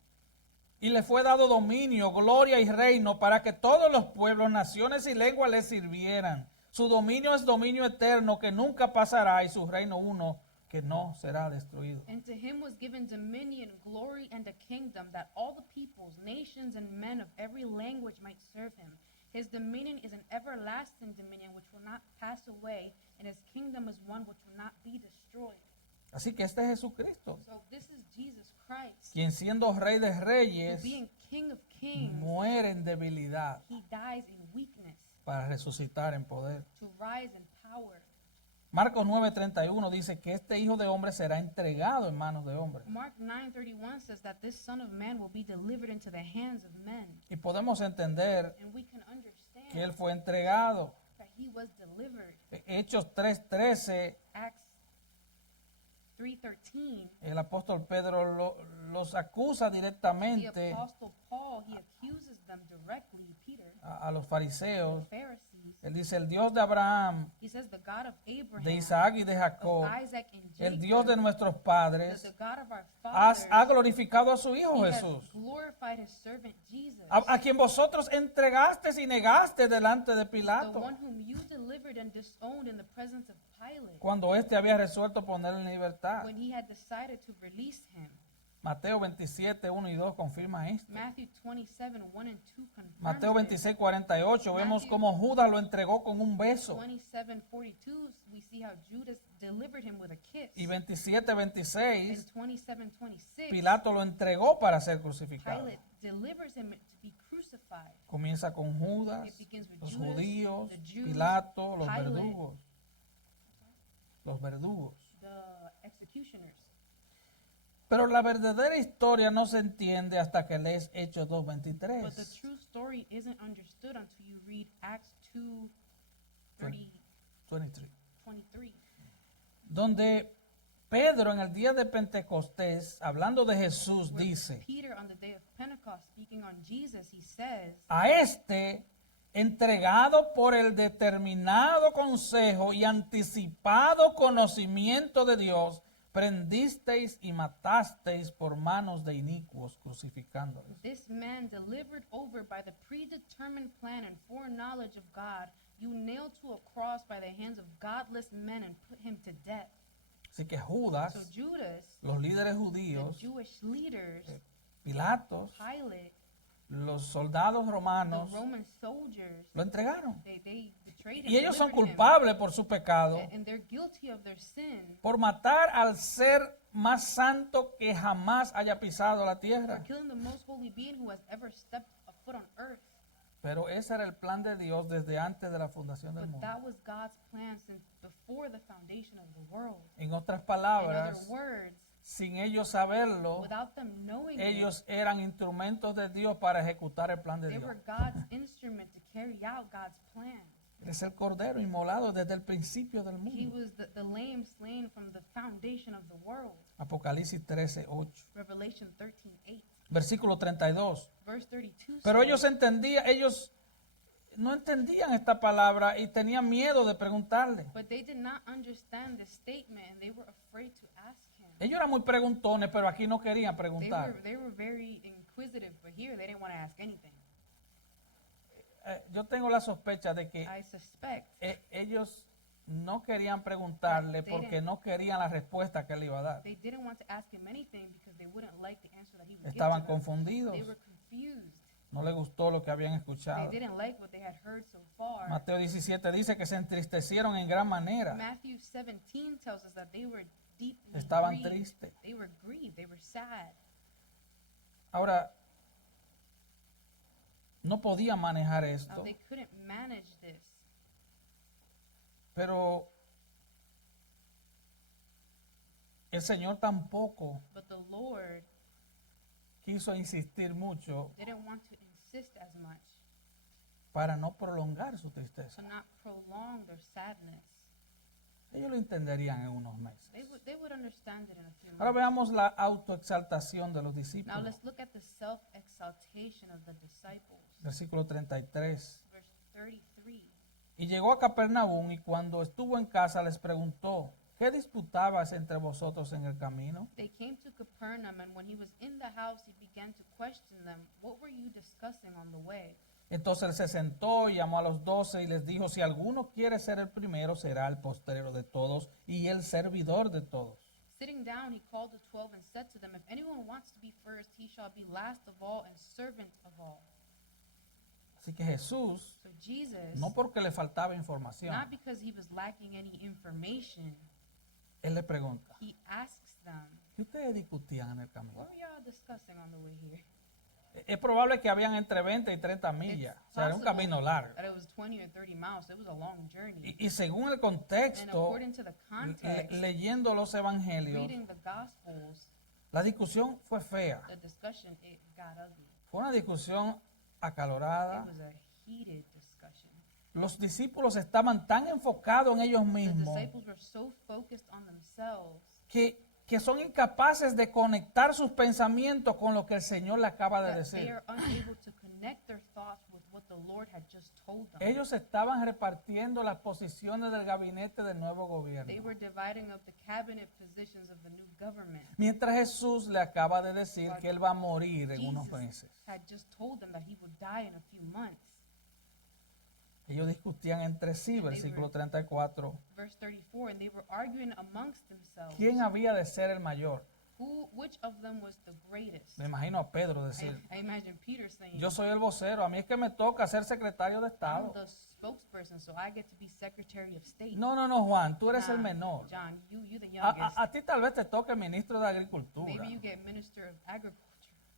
Y le fue dado dominio, gloria y reino para que todos los pueblos, naciones y lenguas le sirvieran. Su dominio es dominio eterno que nunca pasará, y su reino uno que no será destruido. And to him was given dominion, glory, and a kingdom, that all the peoples, nations, and men of every language might serve him. His dominion is an everlasting dominion which will not pass away, and his kingdom is one which will not be destroyed. Así que este es Jesucristo, So this is Jesus Christ, quien siendo rey de who reyes, being King of kings, muere en debilidad he dies in weakness para resucitar en poder. to rise in power. Marcos 9:31 dice que este Hijo de Hombre será entregado en manos de hombres. Mark 9:31 says that this Son of Man will be delivered into the hands of men. Y podemos entender And we can understand que Él fue entregado. that he was delivered. Hechos 3:13, Acts 3:13, el apóstol Pedro los acusa the directamente Apostle Paul, he accuses them directly, Peter, a los fariseos. Pharisees. Él dice, el Dios de Abraham, He says, the God of Abraham, de Isaac y de of Jacob, Isaac and el Jacob, Dios de nuestros the padres, God of our ha fathers, glorificado a su Hijo he has Jesús, glorified his servant Jesus, a quien vosotros entregasteis y negaste delante de the Pilato, one whom you delivered and disowned in the presence of Pilate, cuando éste había resuelto ponerle en libertad. when he had decided to release him. Mateo 27, 1 y 2 confirma esto. Matthew 27, 1 and 2 confirms Mateo it. 26, 48 vemos Matthew- cómo Judas lo entregó con un beso. 27:42, we see how Judas delivered him with a kiss. Y 27, In 26, 27:26, Pilato lo entregó para ser crucificado. Pilate delivers him to be crucified. Comienza con Judas, It begins with los Judas, judíos, the Jews, Pilato, los Pilate. verdugos. Los verdugos. The executioners. Pero la verdadera historia no se entiende hasta que lees Hechos But the 2:23. true story isn't understood until you read Acts 2:23, 23. Donde Pedro en el día de Pentecostés, hablando de Jesús, where dice, Peter on the day of Pentecost speaking on Jesus, he says, a este entregado por el determinado consejo y anticipado conocimiento de Dios, prendisteis y matasteis por manos de inicuos, crucificándolos. this man delivered over by the predetermined plan and foreknowledge of God, you nailed to a cross by the hands of godless men and put him to death. Así que Judas, So Judas, los líderes the judíos, Jewish leaders, Pilatos, Pilate, los soldados the romanos, Roman soldiers, lo entregaron. they betrayed him. Y ellos son delivered him, culpables por su pecado, and they're guilty of their sin por matar al ser más santo que jamás haya pisado la for tierra. killing the most holy being who has ever stepped a foot on earth. Pero ese era el plan de Dios desde antes de la fundación del But mundo. that was God's plan since before the foundation of the world. En otras In other palabras, words, sin ellos saberlo, without them knowing it, ellos eran instrumentos de Dios para ejecutar el plan de they Dios. were God's instrument to carry out God's plan. Él es el cordero inmolado desde el principio del He mundo. was the lamb slain from the foundation of the world. Apocalipsis 13:8. Revelation 13:8. Versículo 32. Verse 32 Pero says, ellos no entendían esta palabra y tenían miedo de preguntarle. but they did not understand the statement and they were afraid to ask him. Ellos eran muy preguntones, pero aquí no querían They preguntar. were very inquisitive, but here they didn't want to ask anything. Yo tengo la sospecha de que I suspect ellos no querían preguntarle They porque didn't- no querían la respuesta que él iba a dar. they didn't want to ask him anything because they wouldn't like the answer that he would give Estaban to them. confundidos. They were confused. No le gustó lo que habían They escuchado. didn't like what they had heard so far. Mateo 17 dice que se entristecieron en gran manera. Matthew 17 tells us that they were deeply Estaban grieved. tristes. They were grieved. They were sad. Ahora, no podían manejar Now esto, they couldn't manage this. pero el Señor tampoco But the Lord quiso insistir mucho didn't want to insist as much para no prolongar su tristeza. to not prolong their sadness. Ellos lo entenderían en unos meses. They would understand it in a few Ahora months. veamos la autoexaltación de los Now discípulos. let's look at the self-exaltation of the disciples. Versículo 33. Verse 33. Y llegó a Capernaum y cuando estuvo en casa les preguntó, ¿qué disputabas entre vosotros en el camino? They came to Capernaum, and when he was in the house, he began to question them. What were you discussing on the way? Entonces él se sentó y llamó a los 12 y les dijo, si alguno quiere ser el primero, será el postrero de todos y el servidor de todos. Sitting down, he called the 12 and said to them, if anyone wants to be first, he shall be last of all and servant of all. Así que Jesús, So Jesus, no porque le faltaba información, not because he was lacking any information, él le pregunta, he asks them, ¿qué ustedes discutían en el camino? what were y'all discussing on the way here? Es probable que habían entre 20 y 30 millas, o sea, era un camino largo. that it was 20 or 30 miles, so it was a long journey. Y según el And contexto, according to the context, leyendo los evangelios, reading the Gospels, la discusión fue fea. the discussion, it got ugly. Fue una discusión It acalorada. was a heated discussion. Los discípulos estaban tan enfocados en ellos The mismos disciples were so focused on themselves que son incapaces de conectar sus pensamientos con lo que el Señor le acaba de that they decir. are unable to connect their thoughts with what the Lord had just told them. Ellos estaban repartiendo las posiciones del gabinete del nuevo They gobierno. were dividing up the cabinet positions of the new government. Mientras Jesús le acaba de decir que él va a morir en unos Jesus meses. had just told them that he would die in a few months. Ellos discutían entre sí, versículo 34. Verse 34, and they were arguing amongst themselves. ¿Quién había de ser el mayor? Which of them was the greatest? Me imagino a Pedro decir, I imagine Peter saying, yo soy el vocero, a mí es que me toca ser secretario de I'm Estado. the spokesperson, so I get to be Secretary of State. No, Juan, tú eres el Nah, menor. John, you the A, youngest. a ti tal vez te toque ministro de Agricultura. Maybe you get Minister of Agriculture.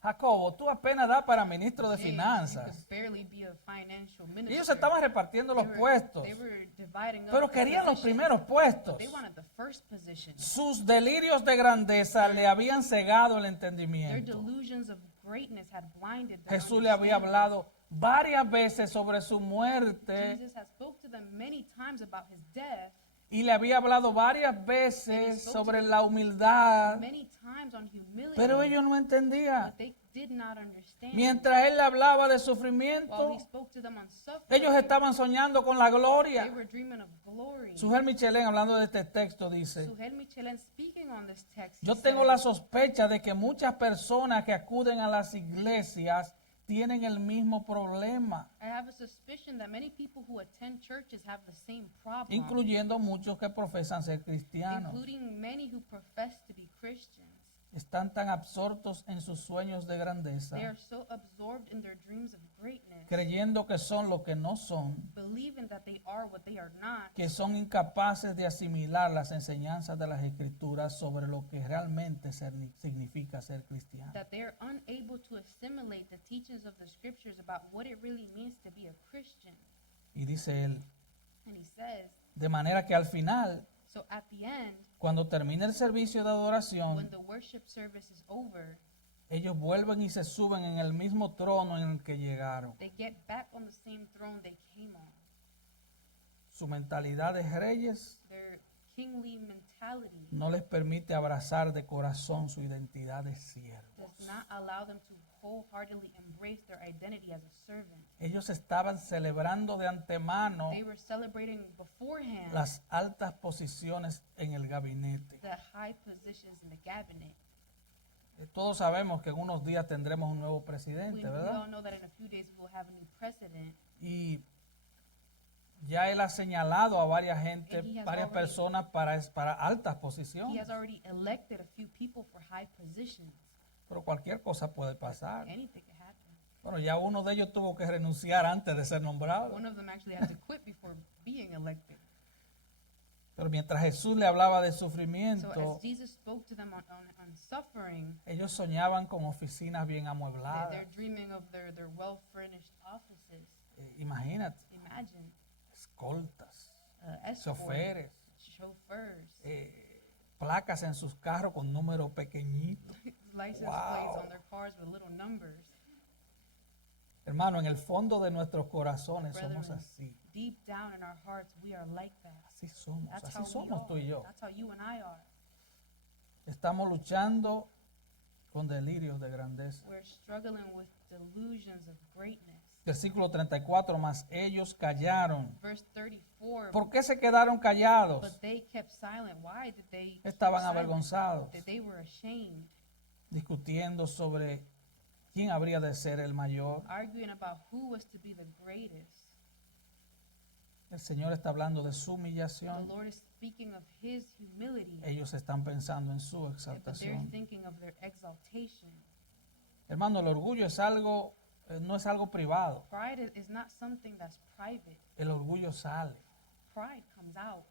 Jacobo, tú apenas das para ministro de James, you Finanzas. could barely be a financial minister. Ellos estaban repartiendo los puestos, They were dividing up pero the querían los positions. primeros puestos. They wanted the first position. Sus delirios de grandeza le habían cegado el Their entendimiento. delusions of greatness had blinded their Jesús le había understanding. hablado varias veces sobre su muerte Jesus had spoke to them many times about his death, y le había hablado varias veces sobre la humildad, many times on humility, pero ellos no entendían. but they did not understand. Mientras él le hablaba de While sufrimiento, he spoke to them on suffering, ellos estaban soñando con la they gloria. were dreaming of glory. Sujel Michelén, hablando de este texto, dice, Suhel Michelin, speaking on this text, he yo tengo said, la sospecha de que muchas personas que acuden a las iglesias tienen el mismo problema, I have a suspicion that many people who attend churches have the same problem, incluyendo muchos que profesan ser cristianos. including many who profess to be Christians. Están tan absortos en sus sueños de grandeza, They are so absorbed in their dreams of greatness, creyendo que son lo que no son, believing that they are what they are not, que son incapaces de asimilar las enseñanzas de las Escrituras sobre lo que realmente significa ser cristiano. that they are unable to assimilate the teachings of the scriptures about what it really means to be a Christian. Y dice él, And he says, de manera que al final, so at the end, cuando termine el servicio de when adoración, the worship service is over, ellos vuelven y se suben en el mismo trono en el que llegaron. they get back on the same throne they came on. Su mentalidad de reyes Their kingly mentality no les permite abrazar de corazón su identidad de siervos. does not allow them to wholeheartedly embrace their identity as a servant. Ellos estaban celebrando de antemano They were celebrating beforehand las altas posiciones en el gabinete. the high positions in the cabinet. Todos sabemos que en unos días tendremos un nuevo We presidente, all ¿verdad? know that in a few days we will have a new president. Y ya él ha señalado a varias gente, And he has varias already- personas para altas He posiciones. has already elected a few people for high positions. Pero cualquier cosa puede pasar. Anything can happen. Bueno, ya uno de ellos tuvo que renunciar antes de ser nombrado. One of them actually had to quit before being elected. Pero mientras Jesús le hablaba de So sufrimiento, as Jesus spoke to them on suffering, ellos soñaban con oficinas bien they're amuebladas. dreaming of their well-furnished offices. Imagínate, Imagine escoltas, escorts, choferes, chauffeurs, placas en sus carros con números pequeñitos. license Wow. plates on their cars with little numbers. Hermano, en el fondo de nuestros corazones Brethren, somos así. deep down in our hearts, we are like that. Así somos, That's how así we somos tú y are. yo. That's how you and I are. Estamos luchando con delirios de grandeza. We're struggling with delusions of greatness. Versículo 34, más ellos callaron. Verse 34. ¿Por qué se quedaron callados? But they kept silent. Why did they keep Estaban silent? avergonzados, That they were ashamed, discutiendo sobre quién habría de ser el mayor. arguing about who was to be the greatest. El Señor está hablando de su The humillación. Lord is speaking of his humility, Ellos están pensando en su but they're exaltación. thinking of their exaltation. Hermano, el orgullo es algo, no es algo privado. Pride is not something that's private. El orgullo sale, Pride comes out,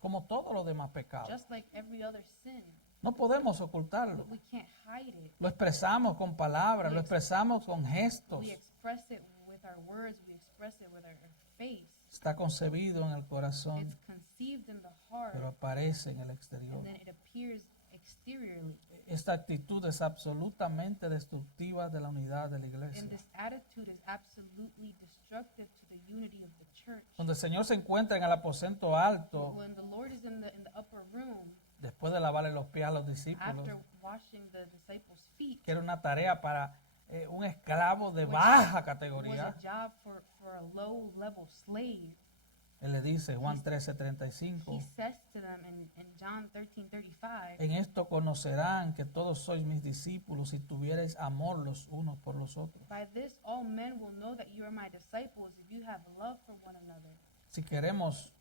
como todos los demás pecados. just like every other sin. No podemos ocultarlo. We can't hide it. Lo expresamos con palabras, lo expresamos con gestos. We express it with our words. We express it with our face. Está concebido en el It's corazón, conceived in the heart, pero aparece en el exterior. and then it appears exteriorly. Esta actitud es absolutamente destructiva de la unidad de la And iglesia. this attitude is absolutely destructive to the unity of the church. Donde el Señor se encuentra en el aposento alto, When the Lord is in the upper room, después de lavarle los pies a los discípulos, after washing the disciples' feet, que era una tarea para un esclavo de Which baja was a categoría. job for a low-level slave. Él le dice, Juan He 13:35, says to them in John 13:35, en esto conocerán que todos sois mis discípulos si tuvierais amor los unos por los otros. by this all men will know that you are my disciples if you have love for one another. Si queremos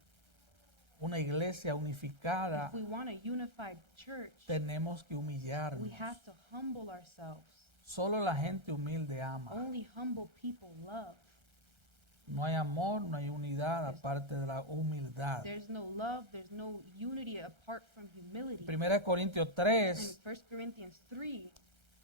una iglesia unificada, If we want a unified church, tenemos que we humillarnos. have to humble ourselves. Solo la gente humilde ama. Only humble people love. No hay amor, no hay unidad aparte de la humildad. There's no love, there's no unity apart from humility. 1 Corintios In 3, 1 Corinthians 3,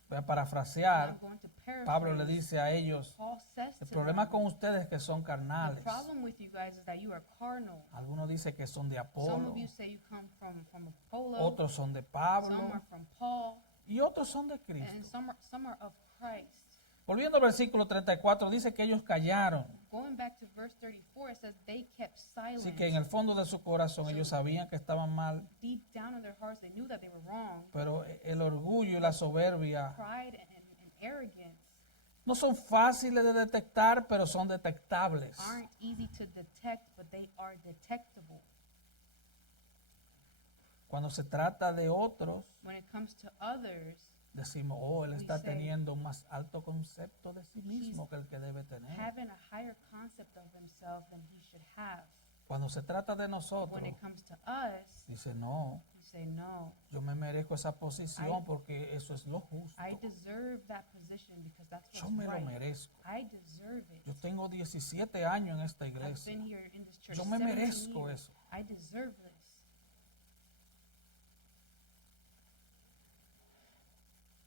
voy a and parafrasear, I'm going to paraphrase, Pablo le dice a ellos, Paul says el to problema them, con ustedes es que son the carnales. problem with you guys is that you are carnal. Algunos dicen que son de Some Apolo, of you say you come from Apollo, otros son de some Pablo are from Paul, y otros son de and Cristo. some are of Christ. Volviendo al versículo 34, dice que ellos callaron. Going back to verse 34, it says they kept silence. Así que en el fondo de su corazón ellos sabían que estaban mal, Deep down in their hearts, they knew that they were wrong. pero el orgullo y la soberbia Pride and arrogance no son fáciles de detectar, pero son detectables. aren't easy to detect, but they are detectable. Cuando se trata de otros, When it comes to others, decimos, oh, él está say, teniendo un más alto concepto de sí mismo que el que debe tener. having a higher concept of himself than he should have. Cuando se trata de nosotros, When it comes to us, dice, no, we say, no, yo me merezco esa posición I- porque eso es lo justo. I deserve that position because that's Yo what's me lo right. merezco. I deserve it. Yo tengo 17 años en esta I've iglesia. been here in this church Yo me 17 merezco years. eso. I deserve this.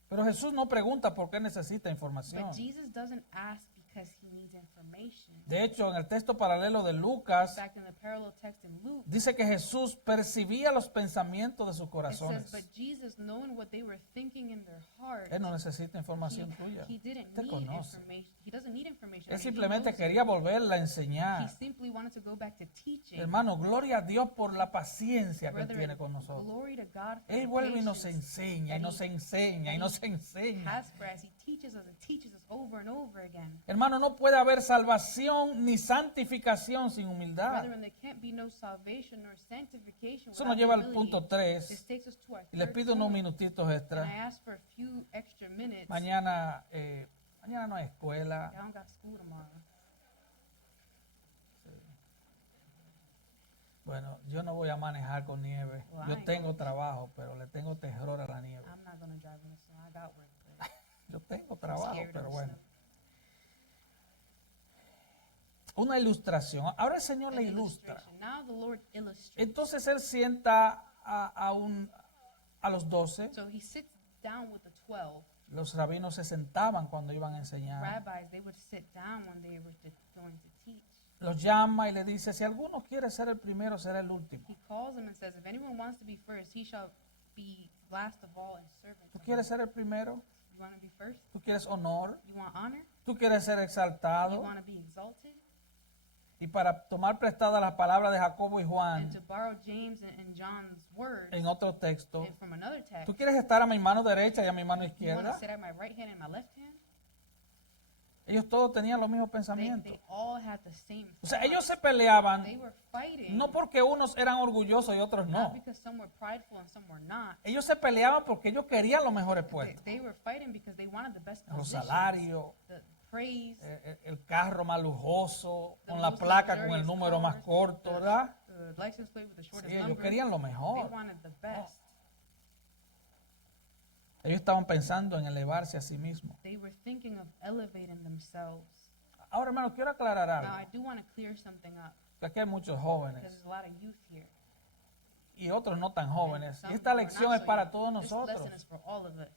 Pero Jesús no pregunta por qué necesita información. But Jesus doesn't ask because he needs information. De hecho, en el texto paralelo de In Lucas, fact, in the parallel text in Luke, dice que Jesús percibía los pensamientos de sus it corazones. says, but Jesus, knowing what they were thinking in their heart, Él no necesita información tuya. he didn't Te need conoce. information. He doesn't need information. Él He simplemente knows quería volverla a it. He enseñar. simply wanted to go back to teaching. Hermano, gloria a Dios por la paciencia que Él Brethren, tiene con nosotros. glory to God for Él the vuelve y nos patience enseña, y that nos he enseña, y nos enseña. has for us. He teaches us and teaches us over and over again. Hermano, no puede haber salvación ni santificación sin humildad. Brethren, there can't be no salvation or sanctification Eso without nos lleva al humility. punto 3. This takes us to our Y les third pido unos point. minutitos And I extra. ask for a few extra minutes. Mañana no hay escuela. I don't got school tomorrow. Bueno, yo no voy a manejar con nieve. Well, I Yo ain't tengo trabajo, pero le tengo terror a la nieve. I'm not going to drive in the snow. I got work. But Yo tengo I'm trabajo, scared of pero the bueno. snow. una ilustración. Ahora el Señor an le ilustra. illustration. Now the Lord illustrates. Entonces Él sienta a los 12. So he sits down with the 12 Los rabinos se sentaban cuando iban a enseñar. rabbis. They would sit down when they were going to teach. Los llama y le dice, si alguno quiere ser el primero, será el último. He calls them and says, if anyone wants to be first, he shall be last of all and servant. ¿Tú of quieres all. ser el primero? You want to be first? ¿Tú quieres honor? You want honor? ¿Tú quieres ser You exaltado? want to be exalted? Y para tomar prestada las palabras de Jacobo y Juan And to borrow James and John's words en otro texto, and from another text, ¿tú quieres estar a mi mano derecha y a mi mano you want to izquierda? sit at my right hand and my left hand? Ellos todos tenían los mismos They pensamientos. all had the same O sea, thought. ellos se peleaban They were fighting, no porque unos eran orgullosos y otros not no. because some were prideful and some were not. Ellos se peleaban porque ellos querían los mejores puestos. They were fighting because they wanted the best Los positions, salarios, the praise, el carro más lujoso, the con la most placa con el luxurious número más cars, corto, ¿verdad? the license plate with the shortest Sí, ellos number. querían lo They mejor. wanted the best. Ellos estaban pensando en elevarse a sí mismos. They were thinking of elevating themselves. Ahora, hermano, quiero aclarar Now, I algo. do want to clear something up Que aquí hay muchos because jóvenes there's a lot of youth here. y otros no tan jóvenes. Some Y esta who are lección not es so para young. todos This lesson nosotros. is for all of us.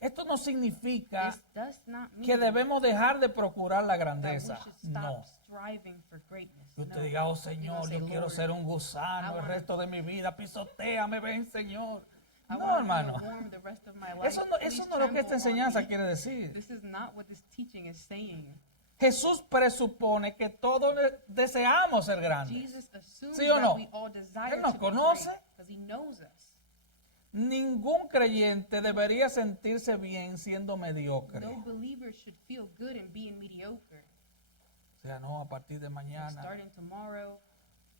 Esto no significa This does not mean que debemos dejar de procurar la that we grandeza. should stop No. striving for greatness. Que usted No. diga, oh You're Señor, gonna say, yo quiero "Lord, ser un gusano I el wanna- resto de mi vida. Pisotéame, ven, Señor. I No, want to be hermano. a worm the rest of my life. Eso no Please es lo que esta tremble on enseñanza me." quiere decir. This is not what this teaching is saying. Jesús presupone que todos deseamos ser grandes. Jesus assumes ¿Sí o that no? we all desire Él nos to be conoce. great because he knows us. Ningún creyente debería sentirse bien siendo mediocre. No believer should feel good in being mediocre. O sea, no, a partir de mañana Starting tomorrow,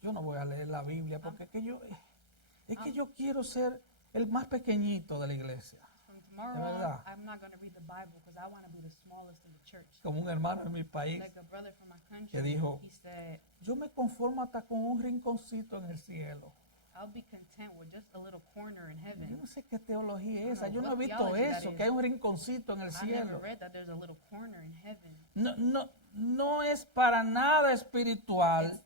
yo no voy a leer la Biblia porque es que yo quiero ser el más pequeñito de la iglesia. from tomorrow De verdad. on, I'm not going to read the Bible because I want to be the smallest in the church. Como un hermano en mi país Like a brother from my country, que dijo, he said, yo me conformo hasta con un rinconcito en el cielo. I'll be content with just a little corner in Yo heaven. no sé qué teología es esa. know Yo no he what visto theology that eso, is. que hay un rinconcito en el I never cielo. read that there's a little corner in heaven. No es para nada espiritual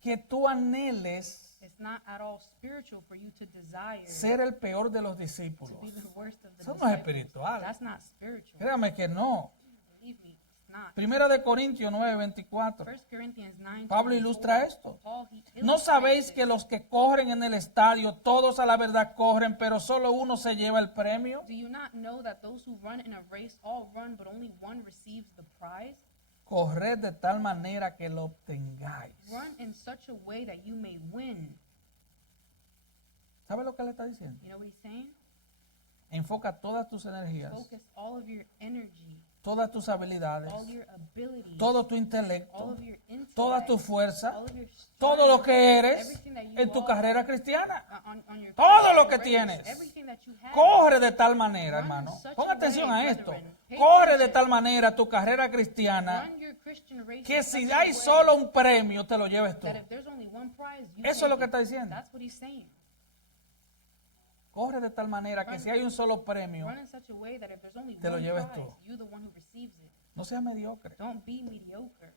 que tú anheles It's not at all spiritual for you to desire ser el peor de los to discípulos. be the worst of the Eso no es disciples. espiritual. That's not spiritual. Créame que no. Believe me, it's not. Primera de Corintios 9:24. 1 Corinthians 9. Pablo ilustra esto. Paul, he ¿No illustrates sabéis this. que los que corren en el estadio, todos a la verdad corren, pero solo uno se lleva el premio? Do you not know that those who run in a race all run, but only one receives the prize? Corred de tal manera que lo obtengáis. Run in such a way that you may win. ¿Sabe lo que le está diciendo? You know what he's saying? Enfoca todas tus energías, Focus all of your energy, todas tus habilidades, all your abilities, todo tu all intelecto, of your intellect, toda tu fuerza, all of your todo lo strength, que eres everything that you en tu are, carrera cristiana. on your Todo lo que race, tienes. everything that you have. Corre de tal manera, Run hermano. such Pon a atención way, a esto. brethren. Pay Corre de attention. tal manera tu carrera cristiana Run your Christian race que in si such a hay way solo un premio, te lo lleves tú. that if there's only one prize, you Eso es take lo que it. está diciendo. That's what he's saying. Corre de tal manera que si hay un solo premio, Run in such a way that if there's only Te lo one lleves prize, tú. you're the one who receives it. no seas mediocre. Don't be mediocre.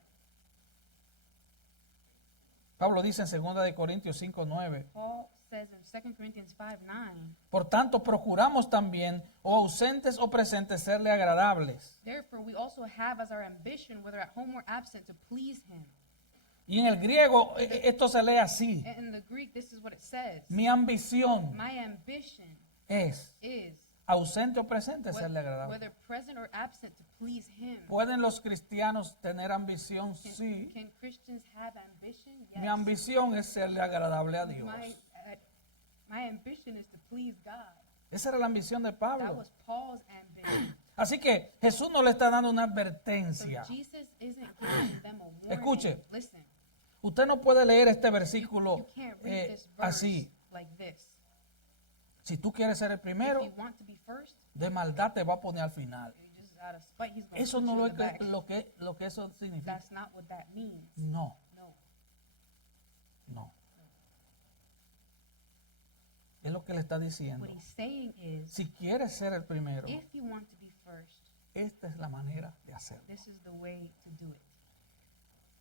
Pablo dice en 2 de Corintios 5:9, Paul says in 2 Corinthians 5:9, por tanto procuramos también, o ausentes o presentes, serle agradables. therefore we also have as our ambition, whether at home or absent, to please him. Y en el griego esto se lee así. And in the Greek, this is what it says. Mi ambición My ambition es, is, ausente o presente, serle agradable. whether present or absent, to please him. ¿Pueden los cristianos tener ambición? Can, Sí. can Christians have ambition? Yes. Mi ambición es serle agradable a Dios. My ambition is to please God. Esa era la ambición de That Pablo. was Paul's ambition. Así que Jesús no le está dando una So advertencia. Jesus isn't giving them a warning. Escuche. Listen, Usted no puede leer este versículo you can't read this verse así. like this. Si tú quieres ser el primero, If you want to be first, de maldad te va a poner al final. you just out of spite, he's going Eso to put no you lo in the back. lo que eso significa. That's not what that means. No, No. no. Es lo que le está diciendo. What he's saying is, Si quieres ser el primero, if you want to be first, esta es la manera de hacerlo. this is the way to do it.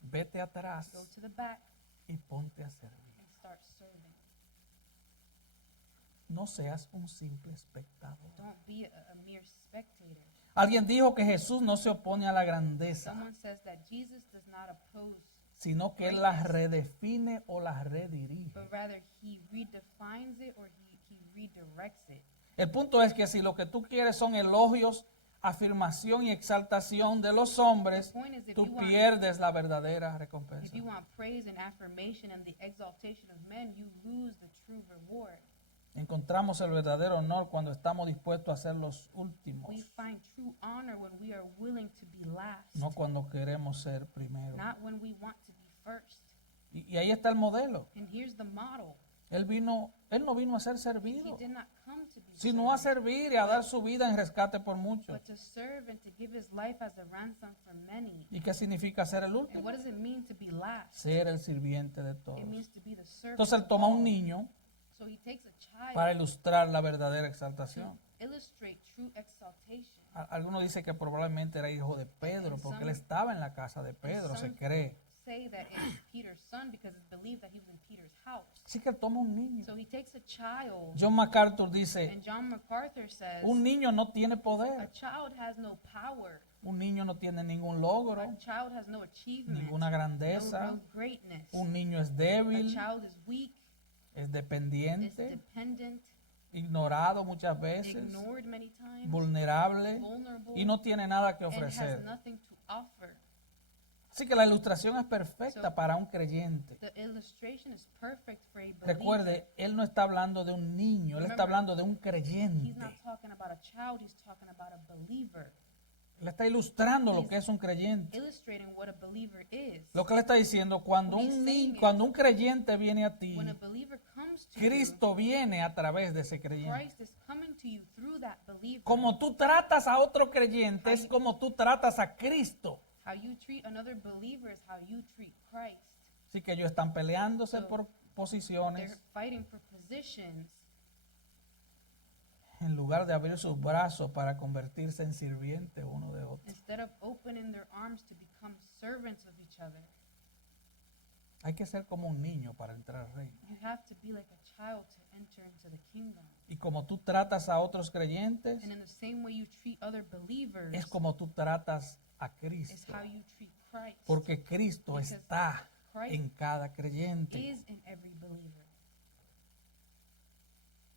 vete atrás Go to the back y ponte a servir. and start serving. No seas un simple espectador. Don't be a mere spectator. Alguien dijo que Jesús no se opone a la grandeza, Someone says that Jesus does not oppose, sino que Él las redefine o las redirige. but rather he redefines it or he redirects it. El punto es que si lo que tú quieres son elogios, afirmación y exaltación de los hombres, The point is, tú pierdes la verdadera if recompensa. you want praise and affirmation and the exaltation of men, you lose the true reward. Encontramos el verdadero honor cuando estamos dispuestos a ser los últimos, We find true honor when we are willing to be last, no cuando queremos ser primero. not when we want to be first. Y ahí está el modelo. And here's the model. Él no vino a ser He servido, did not come to be sino a served, servir y a dar su vida en rescate por muchos. but to serve and to give his life as a ransom for many. ¿Y qué significa ser el And último? what does it mean to be last? Ser el sirviente de todos. It means to be the servant. Entonces él of toma un all. niño So he takes a child para ilustrar la verdadera to exaltación. illustrate true exaltation. Algunos dicen que probablemente era hijo de Pedro, porque él estaba en la casa de Pedro, se cree. Say that it's Peter's son because it's believed that he was in Peter's house. Así que él toma un niño. So he takes a child, John MacArthur dice, and John MacArthur says un niño no tiene a poder, child has no power, un niño no tiene ningún a logro, child has no achievement, ninguna grandeza, no greatness. un niño es A débil, child is weak, es is dependiente, dependent, ignorado muchas veces, ignored many times, vulnerable vulnerable, y no tiene nada que and has ofrecer. nothing to offer. Así que la ilustración es perfecta para un creyente. The illustration is perfect for a believer. Recuerde, él no está hablando de un niño, él está hablando de un He's creyente. not talking about a child, he's talking about a believer. Él está ilustrando lo que es un creyente. Illustrating what a believer is. Lo que él está diciendo, cuando cuando un creyente viene a ti, When a believer comes to Cristo viene a través de ese you, creyente. Christ is coming to you through that believer. Como tú tratas a otro creyente, es como tú tratas a Cristo. How you treat another believer is how you treat Christ. Así que ellos están peleándose por They're posiciones fighting for positions en lugar de abrir sus brazos para convertirse en sirviente uno de otro. instead of opening their arms to become servants of each other. Hay que ser como un niño para entrar al reino. You have to be like a child to enter into the kingdom. Y como tú tratas a otros creyentes, And in the same way you treat other believers es como tú tratas a is Cristo. how you treat Christ. Porque Cristo Because está Christ en cada creyente. is in every believer.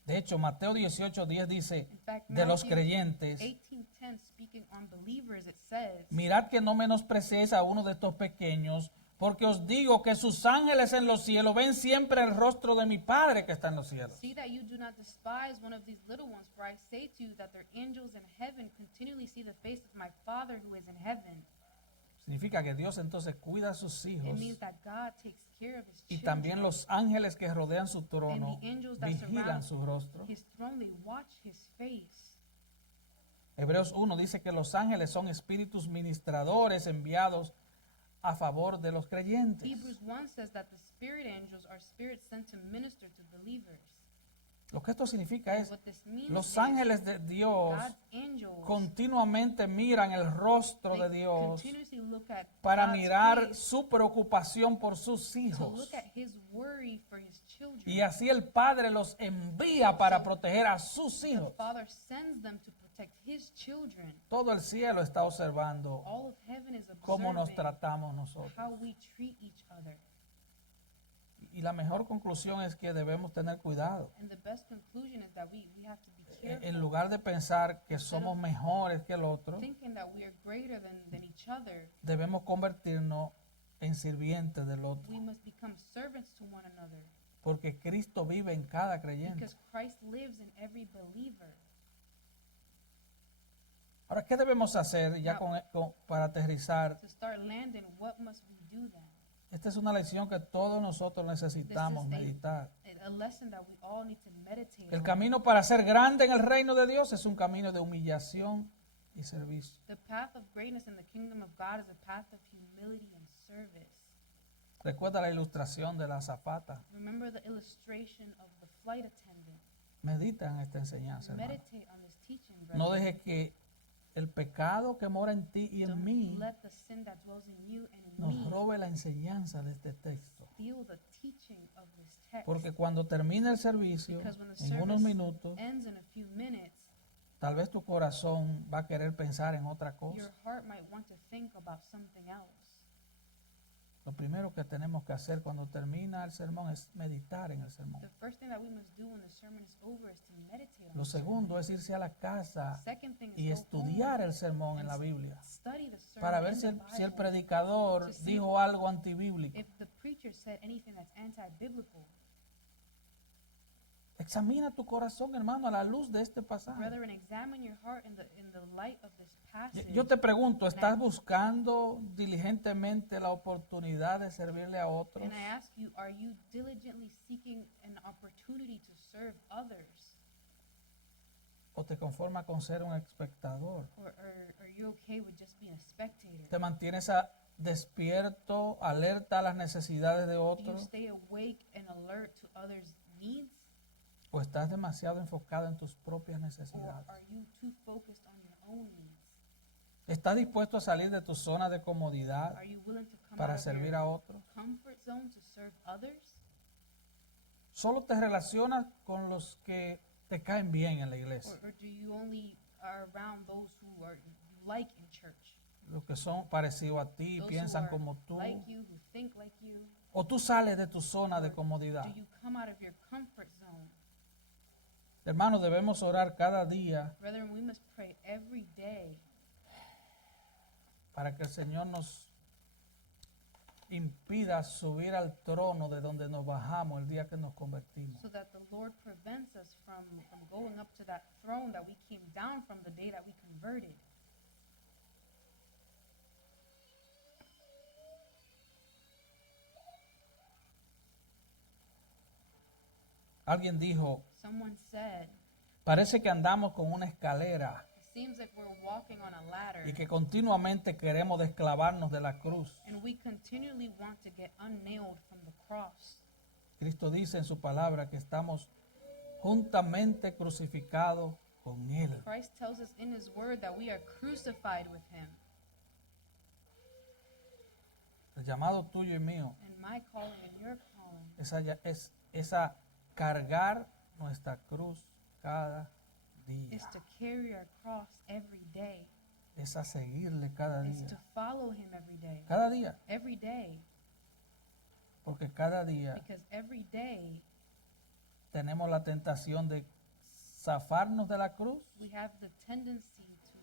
De hecho, Mateo 18:10 dice In fact, de los Matthew creyentes, 18:10, speaking on believers, it says, mirad que no menospreciéis a uno de estos pequeños, porque os digo que sus ángeles en los cielos ven siempre el rostro de mi Padre que está en los cielos. see that you do not despise one of these little ones, for I say to you that their angels in heaven continually see the face of my Father who is in heaven. Significa que Dios entonces cuida a sus It hijos means that God takes care of his y children. también los ángeles que rodean su trono And the angels that vigilan surround su rostro. his throne, they watch his face. Hebreos 1 dice que los ángeles son espíritus ministradores enviados a favor de los creyentes. Hebrews 1 says that the spirit angels are spirits sent to minister to believers. Lo que esto significa es, What this means los is ángeles de Dios God's angels continuamente miran el rostro de they Dios continuously look at para God's mirar face, su preocupación por sus to hijos. look at his worry for his children. Y así el Padre los envía para proteger a sus The hijos. Father sends them to protect his children. Todo el cielo está observando All of heaven is cómo nos observing tratamos nosotros. how we treat each other. Y la mejor conclusión es que debemos tener cuidado. And the best conclusion is that we have to be En careful, lugar de pensar que somos mejores que el otro, thinking that we are greater than each other. debemos convertirnos en sirvientes del otro. We must become servants to one another Porque Cristo vive en cada creyente. because Christ lives in every believer. Ahora, ¿qué debemos hacer ya para aterrizar? To start landing, what must we do then? Esta es una lección que todos nosotros necesitamos This is meditar. A lesson that we all need to meditate El on. camino para ser grande en el reino de Dios es un camino de humillación y servicio. The path of greatness in the kingdom of God is a path of humility and service. Recuerda la ilustración de la azafata. Remember the illustration of the flight attendant. Medita en esta enseñanza, hermano. Meditate on this teaching, No brother. dejes que el pecado que mora en ti y en Don't mí let the sin that dwells in you and in nos me robe la enseñanza de este texto. steal the teaching of this text. Porque cuando termine el servicio, Because when the en unos service minutos, ends in a few minutes, tal vez tu corazón va a querer pensar en otra your cosa. heart might want to think about something else. Lo primero que tenemos que hacer cuando termina el sermón es meditar en el sermón. The first thing that we must do when the sermon is over is to meditate on Lo the sermon. segundo es irse a la casa Second thing y is go estudiar home el sermón en and la Biblia study the sermon para ver in si the si el Bible. predicador To see dijo algo antibíblico. If the preacher said anything that's anti-biblical, Examina tu corazón, hermano, a la luz de este pasaje. brethren, examine your heart in the light of this passage. Yo te pregunto, ¿estás buscando diligentemente la oportunidad de servirle a otros? And I ask you, are you diligently seeking an opportunity to serve others? ¿O te conformas con ser un espectador? Or are you okay with just being a spectator? ¿Te mantienes despierto, alerta a las necesidades de Do you otros? stay awake and alert to others' needs? ¿O estás demasiado enfocado en tus propias Or necesidades? are you too focused on your own needs? ¿Estás dispuesto a salir de tu zona de comodidad Are you willing to come para out of servir your a otros? comfort zone to serve others? ¿Solo te relacionas con los que te caen bien en la iglesia? Or do you only are around those who are like in church? Los que son parecidos a ti, Those piensan who are como tú. like you, who think like you? ¿O tú sales de tu zona de Do comodidad? you come out of your comfort zone? Hermanos, debemos orar cada día Brethren, we must pray every day para que el Señor nos impida subir al trono de donde nos bajamos el día que nos convertimos. so that the Lord prevents us from going up to that throne that we came down from the day that we converted. Alguien dijo, Someone said, parece que andamos con una escalera it seems like we're walking on a ladder y que continuamente queremos desclavarnos de la cruz. and we continually want to get unnailed from the cross. Cristo dice en su palabra que estamos juntamente crucificados con Él. Christ tells us in his word that we are crucified with him. El llamado tuyo y mío And my calling and your calling es a cargar nuestra cruz cada día. is to carry our cross every day. Es a seguirle cada It's to día. follow him every day. Cada día. Every day. Porque cada día Because every day tenemos la tentación de zafarnos de la cruz we have the tendency to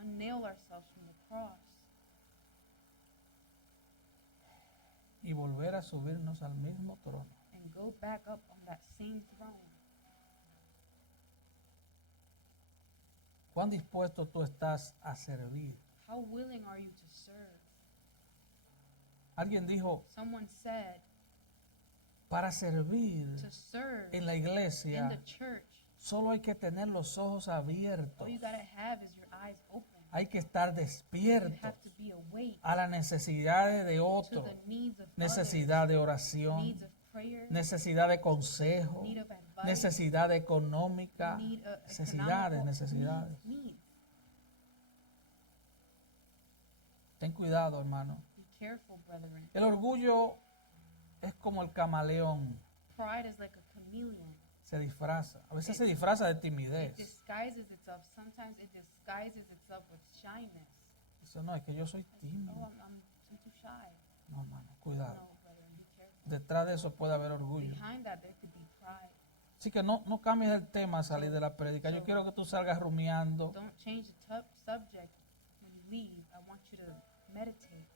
unnail ourselves from the cross y volver a subirnos al mismo trono. and go back up on that same throne. ¿Cuán dispuesto tú estás a servir? How willing are you to serve? Alguien dijo, Someone said para servir to serve en la in iglesia the church, solo hay que tener los ojos abiertos. all you gotta have is your eyes open. Hay que estar You despiertos have to be awake a las necesidades de to otros, the needs of necesidad de others, oración, needs of prayer, necesidad de consejo, need of advice, necesidad económica, need necesidades, economical necesidades. needs. Ten cuidado, hermano. Be careful, brethren. El orgullo es como el camaleón, Pride is like a chameleon. se disfraza. A veces se disfraza de It timidez. disguises itself. Sometimes it disguises itself with shyness. Eso no, es que yo soy Oh, tímido. I'm too shy. No, hermano, cuidado. No, brethren, be careful. Detrás de eso puede haber orgullo. Behind that, there could be pride. Así que no cambies el tema a salir de la prédica. Yo quiero que tú salgas rumiando. Don't change the subject when you leave. I want you to meditate.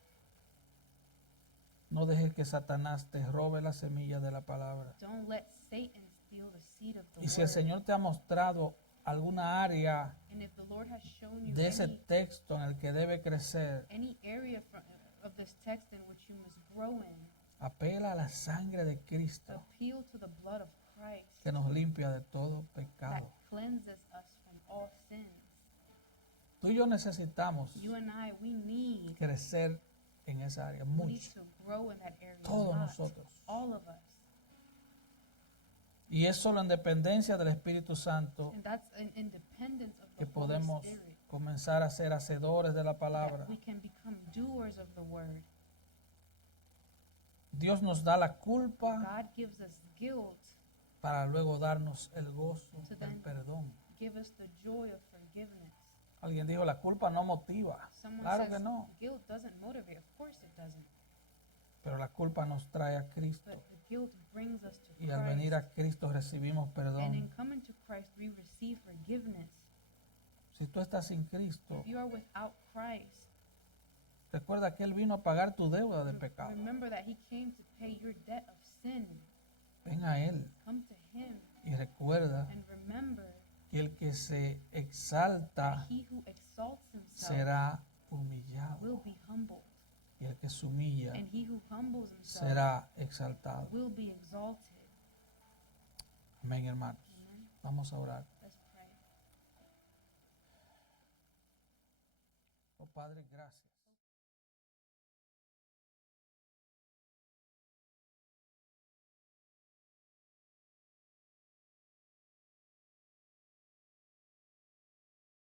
No dejes que Satanás te robe la semilla de la palabra. Don't let Satan steal the seed of the Y si el word. Señor te ha mostrado alguna área And if the Lord has shown you de ese texto en el que debe crecer, any area of this text in which you must grow in, apela a la sangre de Cristo appeal to the blood of Christ que nos limpia de todo that pecado. cleanses us from all sins. Tú y yo necesitamos You and I, we need crecer en esa área we need mucho. to grow in that area. Todos a lot. nosotros. All of us. Y es solo en dependencia del Espíritu Santo And that's an independence of que the Holy podemos Spirit. comenzar a ser hacedores de la That palabra. we can become doers of the word. Dios nos da la culpa God gives us guilt para luego darnos el gozo To del then- perdón. give us the joy of forgiveness. Alguien dijo, la culpa no motiva. Someone Claro says que no, guilt doesn't motivate. Of course it doesn't. pero la culpa nos trae a Cristo. But the guilt brings us to Y al venir Christ. a Cristo recibimos And perdón. in coming to Christ, we receive forgiveness. Si tú estás sin Cristo, If you are without Christ, recuerda que Él vino a pagar tu deuda de pecado. remember that He came to pay your debt of sin. Ven a Él Come to Him y recuerda and remember que el que se exalta that He who exalts Himself será humillado. will be humbled. Y el que se humilla And he who humbles himself será exaltado. will be exalted. Amén, hermanos. Amen. Vamos a orar. Let's pray. Oh Padre, gracias.